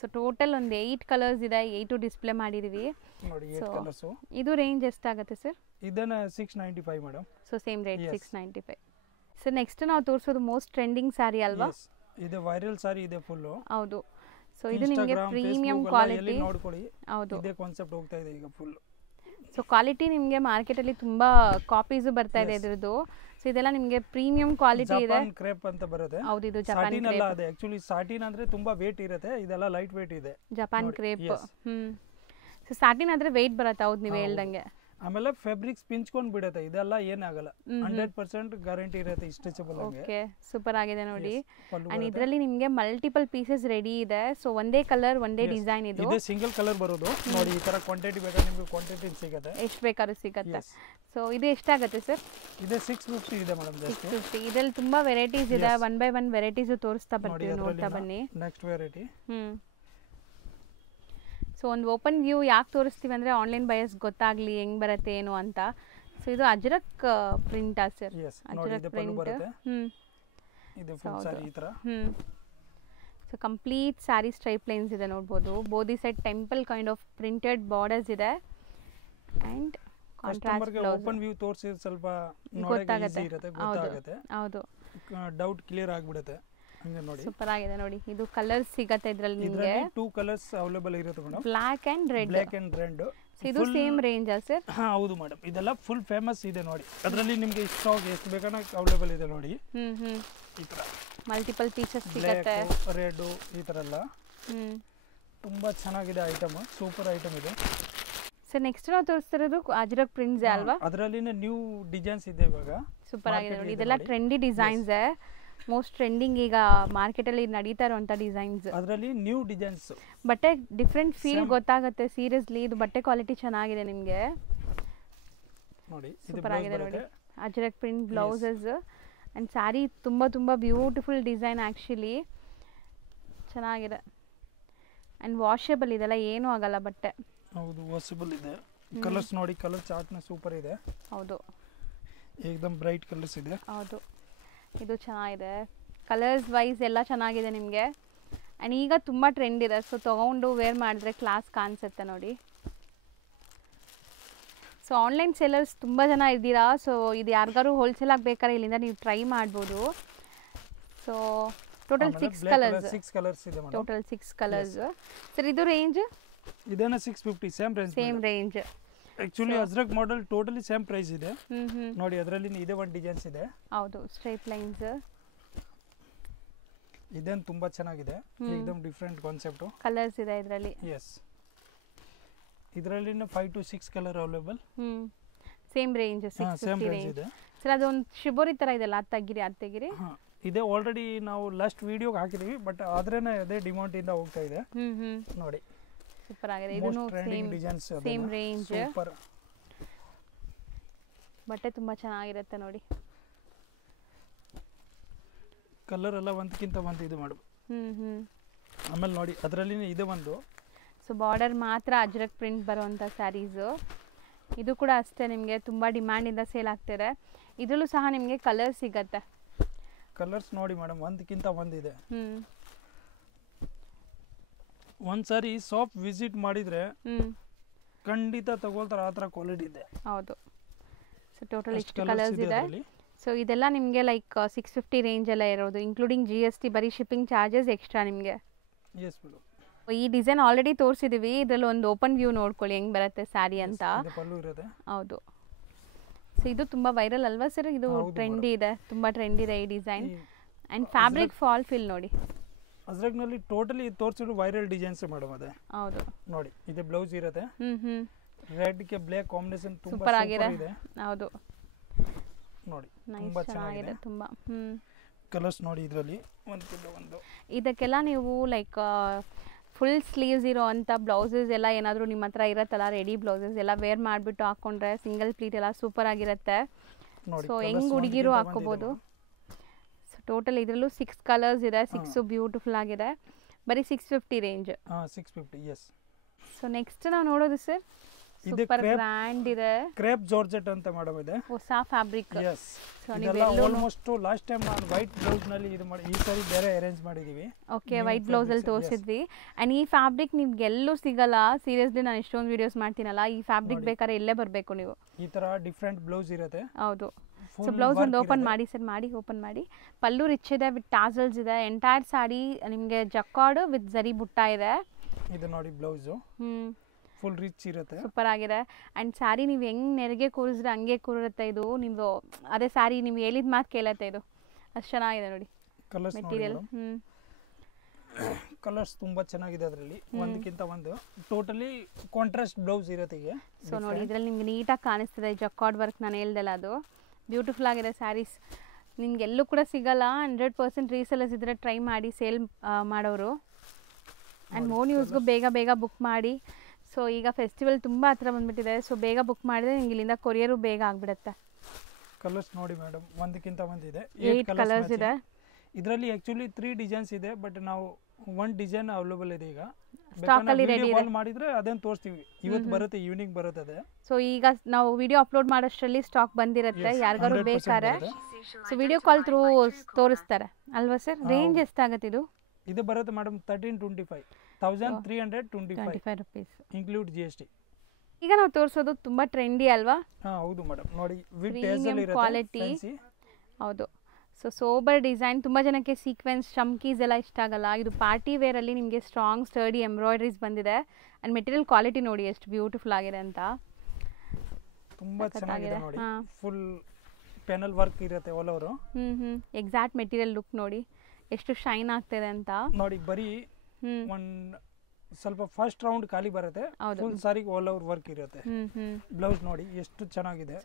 ಸೊ ಟೋಟಲ್ ಒಂದು 8 ಕಲರ್ಸ್ ಇದೆ. 8 ಡಿಸ್ಪ್ಲೇ ಮಾಡಿದೀವಿ ನೋಡಿ. 8 ಕಲರ್ಸ್. ಇದು ರೇಂಜ್ ಎಷ್ಟಾಗುತ್ತೆ ಸರ್? ಇದನ್ನ 695 madam. So same rate 695. So next ನಾವು ತೋರಿಸೋದು ಮೋಸ್ಟ್ ಟ್ರೆಂಡಿಂಗ್ ಸ್ಯಾರಿ ಅಲ್ವಾ? ಇದು ವೈರಲ್ ಸ್ಯಾರಿ ಇದೆ ಫುಲ್. ಹೌದು. ಸೊ ಇದು ನಿಮಗೆ ಪ್ರೀಮಿಯಂ ಕ್ವಾಲಿಟಿ. ನೋಡ್ಕೊಳ್ಳಿ. ಹೌದು, ಇದೇ ಕಾನ್ಸೆಪ್ಟ್ ಹೋಗ್ತಾ ಇದೆ ಈಗ ಫುಲ್. ಸೊ ಕ್ವಾಲಿಟಿ ನಿಮಗೆ ಮಾರ್ಕೆಟ್ ಅಲ್ಲಿ ತುಂಬಾ ಕಾಪೀಸ್ ಬರ್ತಾ ಇದೆ ಇದ್ರದ್ದು. ಸೊ ಇದೆಲ್ಲ ನಿಮಗೆ ಪ್ರೀಮಿಯಂ ಕ್ವಾಲಿಟಿ ಇದೆ. ಜಪಾನ್ ಕ್ರೇಪ್ ಅಂತ ಬರುತ್ತೆ. ಹೌದು, ಇದು ಜಪಾನ್ ಕ್ರೇಪ್ ಅಲ್ಲ. ಅದು ಆಕ್ಚುಲಿ ಸಾಟಿನ್ ಅಂದ್ರೆ ತುಂಬಾ ವೇಟ್ ಇರುತ್ತೆ. ಇದೆಲ್ಲ ಲೈಟ್ ವೇಟ್ ಇದೆ. Japan crepe. ಸೊ ಸಾಟಿನ್ ಆದ್ರೆ ವೇಟ್ ಬರುತ್ತೆ. ಹೌದು, ನೀವು ಹೇಳ್ದಂಗೆ. ಆಮೇಲೆ ಫ್ಯಾಬ್ರಿಕ್ಸ್ ಪಿಂಚ್ಕೊಂಡು ಬಿಡುತ್ತೆ, ಇದೆಲ್ಲ ಏನಾಗಲ್ಲ. 100% ಗ್ಯಾರಂಟಿ ಇರುತ್ತೆ ಸ್ಟ್ರೆಚಬಲ್ ಆಗಿ. ಓಕೆ, ಸೂಪರ್ ಆಗಿದೆ ನೋಡಿ. ಅಂಡ್ ಇದರಲ್ಲಿ ನಿಮಗೆ ಮಲ್ಟಿಪಲ್ ಪೀಸಸ್ ರೆಡಿ ಇದೆ. ಸೊ ಒಂದೇ ಕಲರ್ ಒಂದೇ ಡಿಸೈನ್ ಇದು. ಇದು ಸಿಂಗಲ್ ಕಲರ್ ಬರೋದು ನೋಡಿ. ಈ ತರ ಕ್ವಾಂಟಿಟಿ ಬೇಕಾದ್ರೆ ನಿಮಗೆ ಕ್ವಾಂಟಿಟಿ ಸಿಗುತ್ತೆ, ಎಷ್ಟು ಬೇಕಾದ್ರೂ ಸಿಗುತ್ತೆ. ಸೊ ಇದು ಎಷ್ಟಾಗುತ್ತೆ ಸರ್? ಇದು 650 ಇದೆ ಮೇಡಮ್. 650. ಇದರಲ್ಲಿ ತುಂಬಾ ವೆರೈಟೀಸ್ ಇದೆ. ಒನ್ ಬೈ ಒನ್ ವೆರೈಟೀಸ್ ತೋರಿಸ್ತಾ ಬರ್ತೀವಿ, ನೋಡ್ತಾ ಬನ್ನಿ. Next variety. ಸೊ ಒಂದು ಓಪನ್ ವ್ಯೂ ಯಾಕೆ ತೋರಿಸ್ತೀವಿ ಅಂದರೆ ಆನ್ಲೈನ್ ಬಯಸ್ ಗೊತ್ತಾಗಲಿ ಹೆಂಗೆ ಬರುತ್ತೆ ಏನು ಅಂತ. ಸೊ ಇದು ಅಜ್ರಕ್ ಪ್ರಿಂಟಾ ಸರ್? ಅಜ್ರಕ್ ಪ್ರಿಂಟ್. ಇದು ಫುಲ್ ಸಾರಿ ಈ ತರ. So complete sari stripe lines ಇದೆ ನೋಡ್ಬೋದು. Both side temple kind of printed borders ಇದೆ. ಆ್ಯಂಡ್ ಕಾಂಟ್ರಾಸ್ಟ್ ಓಪನ್ ವ್ಯೂ ತೋರಿಸಿದ್ರೆ ಸ್ವಲ್ಪ ನೋಡೋಕೆ ಈಜಿ ಇರುತ್ತೆ, ಗೊತ್ತಾಗುತ್ತೆ. ಹೌದು, ಡೌಟ್ ಕ್ಲಿಯರ್ ಆಗಿಬಿಡುತ್ತೆ. ಹಂಗೆ ನೋಡಿ, ಸೂಪರ್ ಆಗಿದೆ ನೋಡಿ. ಇದು ಕಲರ್ಸ್ ಸಿಗುತ್ತೆ ಇದರಲ್ಲಿ ನಿಮಗೆ. 2 ಕಲರ್ಸ್ ಅವೈಲೇಬಲ್ ಇರುತ್ತೆ madam, black and red. Black and red. ಇದು ಸೇಮ್ ರೇಂಜ್ ಸರ್? ಹೌದು ಮೇಡಮ್, ಇದೆಲ್ಲ ಫುಲ್ ಫೇಮಸ್ ಇದೆ ನೋಡಿ. ಅದರಲ್ಲಿ ನಿಮಗೆ ಸ್ಟಾಕ್ ಎಷ್ಟು ಬೇಕಾನ ಅವೈಲೇಬಲ್ ಇದೆ ನೋಡಿ. ಈ ತರ ಮಲ್ಟಿಪಲ್ ಪೀಸಸ್ ಸಿಗುತ್ತೆ. ರೆಡ್ ಈ ತರ ಎಲ್ಲ ತುಂಬಾ ಚೆನ್ನಾಗಿದೆ ಐಟಮ್, ಸೂಪರ್ ಐಟಮ್ ಇದೆ. ಸರ್ ನೆಕ್ಸ್ಟ್ ನಾವು ತೋರಿಸ್ತಿರೋದು ಅಜ್ರಕ್ ಪ್ರಿಂಟ್ಸ್ ಅಲ್ವಾ? ಅದರಲ್ಲಿನೇ ನ್ಯೂ ಡಿಸೈನ್ಸ್ ಇದೆ ಇವಾಗ. ಸೂಪರ್ ಆಗಿದೆ ನೋಡಿ. ಇದೆಲ್ಲ ಟ್ರೆಂಡಿ ಡಿಸೈನ್ಸ್, ಮೋಸ್ಟ್ ಟ್ರೆಂಡಿಂಗ್ ಈಗ ಮಾರ್ಕೆಟ್ ಅಲ್ಲಿ ನಡೀತಾ ಇರುವಂತ ಡಿಸೈನ್ಸ್. ಅದರಲ್ಲಿ ನ್ಯೂ ಡಿಸೈನ್ಸ್, ಬಟ್ಟೆ ಡಿಫ್ರೆಂಟ್ ಫೀಲ್ ಗೊತ್ತಾಗುತ್ತೆ. ಸೀರಿಯಸ್ಲಿ ಇದು ಬಟ್ಟೆ ಕ್ವಾಲಿಟಿ ಚೆನ್ನಾಗಿದೆ ನಿಮಗೆ ನೋಡಿ. ಸೂಪರ್ ಆಗಿದೆ ನೋಡಿ. Ajrakh print blouses and sari ತುಂಬಾ ಬ್ಯೂಟಿಫುಲ್ ಡಿಸೈನ್ ಆಕ್ಚುಲಿ, ಚೆನ್ನಾಗಿದೆ. ಅಂಡ್ ವಾಷೇಬಲ್, ಇದೆಲ್ಲ ಏನೂ ಆಗಲ್ಲ ಬಟ್ಟೆ. ಹೌದು, ವಾಷೇಬಲ್ ಇದೆ. ಕಲರ್ಸ್ ನೋಡಿ, ಕಲರ್ ಚಾರ್ಟ್ನ ಸೂಪರ್ ಇದೆ. ಹೌದು, ಏಕದಮ್ ಬ್ರೈಟ್ ಕಲರ್ಸ್ ಇದೆ. ಹೌದು, ಇದು ಚೆನ್ನಾಗಿದೆ. ಕಲರ್ಸ್ ವೈಸ್ ಎಲ್ಲ ಚೆನ್ನಾಗಿದೆ ನಿಮಗೆ. ಆ್ಯಂಡ್ ಈಗ ತುಂಬ ಟ್ರೆಂಡ್ ಇದೆ. ಸೊ ತೊಗೊಂಡು ವೇರ್ ಮಾಡಿದ್ರೆ ಕ್ಲಾಸ್ ಕಾಣಿಸುತ್ತೆ ನೋಡಿ. ಸೊ ಆನ್ಲೈನ್ ಸೆಲ್ಲರ್ಸ್ ತುಂಬ ಜನ ಇದ್ದೀರಾ. ಸೊ ಇದು ಯಾರಿಗಾರು ಹೋಲ್ಸೇಲ್ ಆಗಿ ಬೇಕಾದ್ರೆ ಇಲ್ಲಿಂದ ನೀವು ಟ್ರೈ ಮಾಡ್ಬೋದು. So total 6 colours. 6 ಕಲರ್ಸ್ ಇದೆ ಮೇಡಮ್. Total 6 colours. ಸರ್ ಇದು ರೇಂಜ್? ಇದೇನ 650 same range. Same range. Actually ajrak model totally same price ಇದೆ ನೋಡಿ. ಅದರಲ್ಲಿ ಇದೆ ಒಂದು ಡಿಸೈನ್ಸ್ ಇದೆ. ಹೌದು, ಸ್ಟ್ರೈಟ್ ಲೈನ್ಸ್. ಇದೇನು ತುಂಬಾ ಚೆನ್ನಾಗಿದೆ, ಏಕದಮ್ ಡಿಫರೆಂಟ್ ಕಾನ್ಸೆಪ್ಟ್. ಕಲರ್ಸ್ ಇದೆ ಇದರಲ್ಲಿ. ಎಸ್, ಇದರಲ್ಲಿ 5 to 6 colour available. Same range, 650 range. Sir ಅದೊಂದು ಶಿಬೋರಿ ತರ ಇದೆಲ್ಲ, ಅದು ತೆಗಿರಿ. ಇದೆ ಆಲ್ರೆಡಿ ನಾವು ಲಾಸ್ಟ್ ವಿಡಿಯೋಗೆ ಹಾಕಿದೀವಿ, ಬಟ್ ಆದ್ರೇನೆ ಅದೇ ಡಿಮಾಂಡ್ ಇಂದ ಹೋಗ್ತಾ ಇದೆ ನೋಡಿ. ಸೂಪರ್ ಆಗಿದೆ. ಇದನ್ನು ಸೇಮ್ ರೇಂಜ್. ಸೂಪರ್ ಬಟ್ಟೆ ತುಂಬಾ ಚೆನ್ನಾಗಿರುತ್ತೆ ನೋಡಿ. ಕಲರ್ ಎಲ್ಲ ಒಂದಕ್ಕಿಂತ ಒಂದು ಇದು ಮಾಡು. ಆಮೇಲೆ ನೋಡಿ ಅದರಲ್ಲಿ ಇದೆ ಒಂದು. ಸೊ ಬಾರ್ಡರ್ ಮಾತ್ರ ಅಜ್ರಕ್ ಪ್ರಿಂಟ್ ಬರುವಂಥ ಸ್ಯಾರೀಸು. ಇದು ಕೂಡ ಅಷ್ಟೇ, ನಿಮಗೆ ತುಂಬ ಡಿಮ್ಯಾಂಡಿಂದ ಸೇಲ್ ಆಗ್ತಿದೆ. ಇದರಲ್ಲೂ ಸಹ ನಿಮಗೆ ಕಲರ್ ಸಿಗತ್ತೆ. ಕಲರ್ಸ್ ನೋಡಿ ಮೇಡಮ್, ಒಂದಕ್ಕಿಂತ ಒಂದಿದೆ. ಒಂದ್ಸಾರಿ ಶಾಪ್ ವಿಸಿಟ್ ಮಾಡಿದ್ರೆ ಖಂಡಿತ ತಗೊಳ್ತಾರೆ, ಆ ಥರ ಕ್ವಾಲಿಟಿ ಇದೆ. ಹೌದು. ಸೊ ಟೋಟಲ್ ಇಷ್ಟು ಕಲರ್ಸ್ ಇದೆ. ಸೊ ಇದೆಲ್ಲ ನಿಮಗೆ ಲೈಕ್ 650 ರೇಂಜ್ ಎಲ್ಲ ಇರೋದು, ಇನ್ಕ್ಲೂಡಿಂಗ್ GST. ಬರೀ ಶಿಪ್ಪಿಂಗ್ ಚಾರ್ಜಸ್ ಎಕ್ಸ್ಟ್ರಾ ನಿಮಗೆ. Yes madam. ಈ ಡಿಸೈನ್ ಆಲ್ರೆಡಿ ತೋರಿಸಿದೀವಿ. ಇದರಲ್ಲಿ ಒಂದು ಓಪನ್ ವ್ಯೂ ನೋಡ್ಕೊಳ್ಳಿ ಹೆಂಗ್ ಬರುತ್ತೆ ಸ್ಯಾರಿ ಅಂತ. ಹೌದು. ಸೊ ಇದು ತುಂಬಾ ವೈರಲ್ ಅಲ್ವಾ ಸರ್? ಇದು ಟ್ರೆಂಡಿ ಇದೆ, ತುಂಬಾ ಟ್ರೆಂಡ್ ಇದೆ ಈ design. And fabric fall fill ನೋಡಿ. ಅಜ್ರಕ್ ನಲ್ಲಿ ಟೋಟಲಿ ತೋರಿಸಿರೋ ವೈರಲ್ ಡಿಸೈನ್ಸ್ ಮೇಡಮ್ ಅದೇ. ಹೌದು ನೋಡಿ, ಇದೆ ಬ್ಲೌಸ್ ಇರುತ್ತೆ. ರೆಡ್ ಗೆ ಬ್ಲಾಕ್ ಕಾಂಬಿನೇಷನ್ ತುಂಬಾ ಸೂಪರ್ ಆಗಿದೆ. ಹೌದು ನೋಡಿ, ತುಂಬಾ ಚೆನ್ನಾಗಿದೆ. ತುಂಬಾ ಕಲರ್ಸ್ ನೋಡಿ ಇದರಲ್ಲಿ ಒಂದು. ಇದಕ್ಕೆಲ್ಲ ನೀವು ಲೈಕ್ ಫುಲ್ ಸ್ಲೀವ್ಸ್ ಇರೋ ಅಂಥ ಬ್ಲೌಸಸ್ ಎಲ್ಲ ಏನಾದರೂ ನಿಮ್ಮ ಹತ್ರ ಇರತ್ತಲ್ಲ, ರೆಡಿ ಬ್ಲೌಸಸ್ ಎಲ್ಲ ವೇರ್ ಮಾಡಿಬಿಟ್ಟು ಹಾಕ್ಕೊಂಡ್ರೆ ಸಿಂಗಲ್ ಪ್ಲೀಟ್ ಎಲ್ಲ ಸೂಪರ್ ಆಗಿರುತ್ತೆ. ಸೊ ಹೆಂಗೆ ಹುಡುಗಿರು ಹಾಕ್ಕೋಬೋದು. ಸೊ ಟೋಟಲ್ ಇದರಲ್ಲೂ 6 ಕಲರ್ಸ್ ಇದೆ. 6 ಬ್ಯೂಟಿಫುಲ್ ಆಗಿದೆ. ಬರೀ 650 ರೇಂಜ್. 650. ಎಸ್. ಸೊ ನೆಕ್ಸ್ಟ್ ನಾವು ನೋಡೋದು ಸರ್, ಸೂಪರ್ ಗ್ರ್ಯಾಂಡ್ ಇದೆ. ಕ್ರೇಪ್ ಜಾರ್ಜೆಟ್ ಅಂತ ಮೇಡಮ್ ಇದೆ, ಹೊಸ ಫ್ಯಾಬ್ರಿಕ್. ಎಸ್. ಇದೆಲ್ಲ ಆಲ್ಮೋಸ್ಟ್ ಲಾಸ್ಟ್ ಟೈಮ್ ನಾನು ವೈಟ್ ಬ್ಲೌಸ್ ನಲ್ಲಿ ಇದು ಮಾಡಿ, ಈ ಸಾರಿ ಬೇರೆ ಅರೇಂಜ್ ಮಾಡಿದೀವಿ. ಓಕೆ, ವೈಟ್ ಬ್ಲೌಸ್ ಅಲ್ಲಿ ತೋರಿಸಿದ್ವಿ. ಅಂಡ್ ಈ ಫ್ಯಾಬ್ರಿಕ್ ನಿಮ್ಗೆ ಎಲ್ಲೂ ಸಿಗಲ್ಲ. ಸೀರಿಯಸ್ಲಿ ನಾನು ಇಷ್ಟೊಂದು ವಿಡಿಯೋಸ್ ಮಾಡ್ತೀನಲ್ಲ, ಈ ಫ್ಯಾಬ್ರಿಕ್ ಬೇಕಾದ್ರೆ ಇಲ್ಲೇ ಬರಬೇಕು ನೀವು. ಈ ತರ ಡಿಫರೆಂಟ್ ಬ್ಲೌಸ್ ಇರುತ್ತೆ. ಹೌದು. ಸೊ ಬ್ಲೌಸ್ ಒಂದು ಓಪನ್ ಮಾಡಿ ಸರ್, ಮಾಡಿ ಓಪನ್ ಮಾಡಿ. ಪಲ್ಲು ರಿಚ್ ಇದೆ ವಿತ್ ಟಾಸಲ್ಸ್ ಇದೆ. ಎಂಟೈರ್ ಸಾರಿ ನಿಮಗೆ ಜಕ್ಕಾರ್ಡ್ ವಿತ್ ಜರಿ ಬುಟ್ಟ ಇದೆ. ಇದು ನೋಡಿ ಬ್ಲೌಸ್ ಫುಲ್ ರಿಚ್ ಇರುತ್ತೆ, ಸೂಪರ್ ಆಗಿದೆ. ಅಂಡ್ ಸ್ಯಾರಿ ನೀವು ಹೆಂಗ್ ನೆರಿಗೆ ಕೂರಿಸಿದ್ರೆ ಹಂಗೆ ಕೂರುತ್ತೆ. ಇದು ನೀವು ಅದೇ ಸ್ಯಾರಿ ನೀವು ಹೇಳಿದ ಮಾತು ಕೇಳತ್ತೆ. ಇದು ಅಷ್ಟು ಚೆನ್ನಾಗಿದೆ ನೋಡಿ ಕಲರ್ಸ್. ಮೆಟೀರಿಯಲ್. ಕಲರ್ಸ್ ತುಂಬಾ ಚೆನ್ನಾಗಿದೆ ಅದರಲ್ಲಿ, ಒಂದಕ್ಕಿಂತ ಒಂದು. ಟೋಟಲಿ ಕಾಂಟ್ರಾಸ್ಟ್ ಬ್ಲೌಸ್ ಇರುತ್ತೆ ಈಗ. ಸೊ ನೋಡಿ ಇದ್ರಲ್ಲಿ ನಿಮ್ಗೆ ನೀಟಾಗಿ ಕಾಣಿಸ್ತಿದೆ ಜಕಾರ್ಡ್ ವರ್ಕ್, ನಾನು ಹೇಳ್ದಲ್ಲ ಅದು ಬ್ಯೂಟಿಫುಲ್ ಆಗಿದೆ ಸ್ಯಾರೀಸ್. ನಿಮ್ಗೆ ಎಲ್ಲೂ ಕೂಡ ಸಿಗಲ್ಲ. 100% ರೀಸೆಲ್ಲರ್ಸ್ ಇದ್ರೆ ಟ್ರೈ ಮಾಡಿ, ಸೇಲ್ ಮಾಡೋರು. ಆ್ಯಂಡ್ ಮೋರ್ ನ್ಯೂಸ್ಗೂ ಬೇಗ ಬೇಗ ಬುಕ್ ಮಾಡಿ. ಸೊ ಈಗ ಫೆಸ್ಟಿವಲ್ ತುಂಬ ಹತ್ರ ಬಂದ್ಬಿಟ್ಟಿದೆ. ಸೊ ಬೇಗ ಬುಕ್ ಮಾಡಿದ್ರೆ ನಿಮ್ಗೆ ಇಲ್ಲಿಂದ ಕೊರಿಯರು ಬೇಗ ಆಗಿಬಿಡುತ್ತೆ. ಕಲರ್ಸ್ ನೋಡಿ ಮೇಡಮ್, ಒಂದಕ್ಕಿಂತ ಒಂದಿದೆ, 8 ಕಲರ್ಸ್ ಇದೆ. ಇದರಲ್ಲಿ ಆಕ್ಚುಲಿ 3 ಡಿಸೈನ್ಸ್ ಇದೆ, ಬಟ್ ನಾವು 1 ಡಿಸೈನ್ ಅವೈಲೇಬಲ್ ಇದೆ ಈಗ. ಸ್ಟಾಕ್ ಅಲ್ಲಿ ರೆಡಿ ಇದೆ. ಮಾಡಿದ್ರೆ ಅದನ್ನ ತೋರಿಸ್ತೀವಿ, ಇವತ್ತು ಬರುತ್ತೆ, ಈವ್ನಿಂಗ್ ಬರುತ್ತೆ ಅದೇ. ಸೊ ಈಗ ನಾವು ವಿಡಿಯೋ ಅಪ್ಲೋಡ್ ಮಾಡೋಷ್ಟರಲ್ಲಿ ಸ್ಟಾಕ್ ಬಂದಿರುತ್ತೆ, ಯಾರಿಗಾರು ಬೇಕಾದ್ರೆ. ಸೊ ವಿಡಿಯೋ ಕಾಲ್ ಥ್ರೂ ತೋರಿಸ್ತಾರೆ ಅಲ್ವಾ ಸರ್? ರೇಂಜ್ ಎಷ್ಟಾಗುತ್ತೆ ಇದು? ಇದು ಬರುತ್ತೆ ಮೇಡಮ್ 1325 rupees ಇನ್ಕ್ಲೂಡ್ GST. ಈಗ ನಾವು ತೋರಿಸೋದು ತುಂಬಾ ಟ್ರೆಂಡಿ ಅಲ್ವಾ? ಹೌದು ಮೇಡಮ್, ನೋಡಿ ವಿತ್ ಪ್ರೀಮಿಯಂ ಕ್ವಾಲಿಟಿ. ಹೌದು. So sober design. ತುಂಬ ಜನಕ್ಕೆ ಸೀಕ್ವೆನ್ಸ್ ಚಮ್ಕೀಸ್ ಎಲ್ಲ ಇಷ್ಟ ಆಗಲ್ಲ. ಇದು ಪಾರ್ಟಿ ವೇರಲ್ಲಿ ನಿಮಗೆ ಸ್ಟ್ರಾಂಗ್ ಸ್ಟರ್ಡಿ ಎಂಬ್ರಾಯ್ಡ್ರೀಸ್ ಬಂದಿದೆ. ಆ್ಯಂಡ್ ಮೆಟೀರಿಯಲ್ ಕ್ವಾಲಿಟಿ ನೋಡಿ ಎಷ್ಟು ಬ್ಯೂಟಿಫುಲ್ ಆಗಿದೆ ಅಂತ. ತುಂಬ ಚೆನ್ನಾಗಿದೆ ನೋಡಿ, ಫುಲ್ ಪ್ಯಾನಲ್ ವರ್ಕ್ ಇರುತ್ತೆ all over. Exact material look ನೋಡಿ ಎಷ್ಟು ಶೈನ್ ಆಗ್ತಿದೆ ಅಂತ. ನೋಡಿ ಬರೀ ಒಂದು ಸ್ವಲ್ಪ ಫಸ್ಟ್ ರೌಂಡ್ ಖಾಲಿ ಬರುತ್ತೆ, ಫುಲ್ ಸಾರಿಗೆ ಆಲ್ ಓವರ್ ವರ್ಕ್ ಇರುತ್ತೆ. ಬ್ಲೌಸ್ ನೋಡಿ ಎಷ್ಟು ಚೆನ್ನಾಗಿದೆ,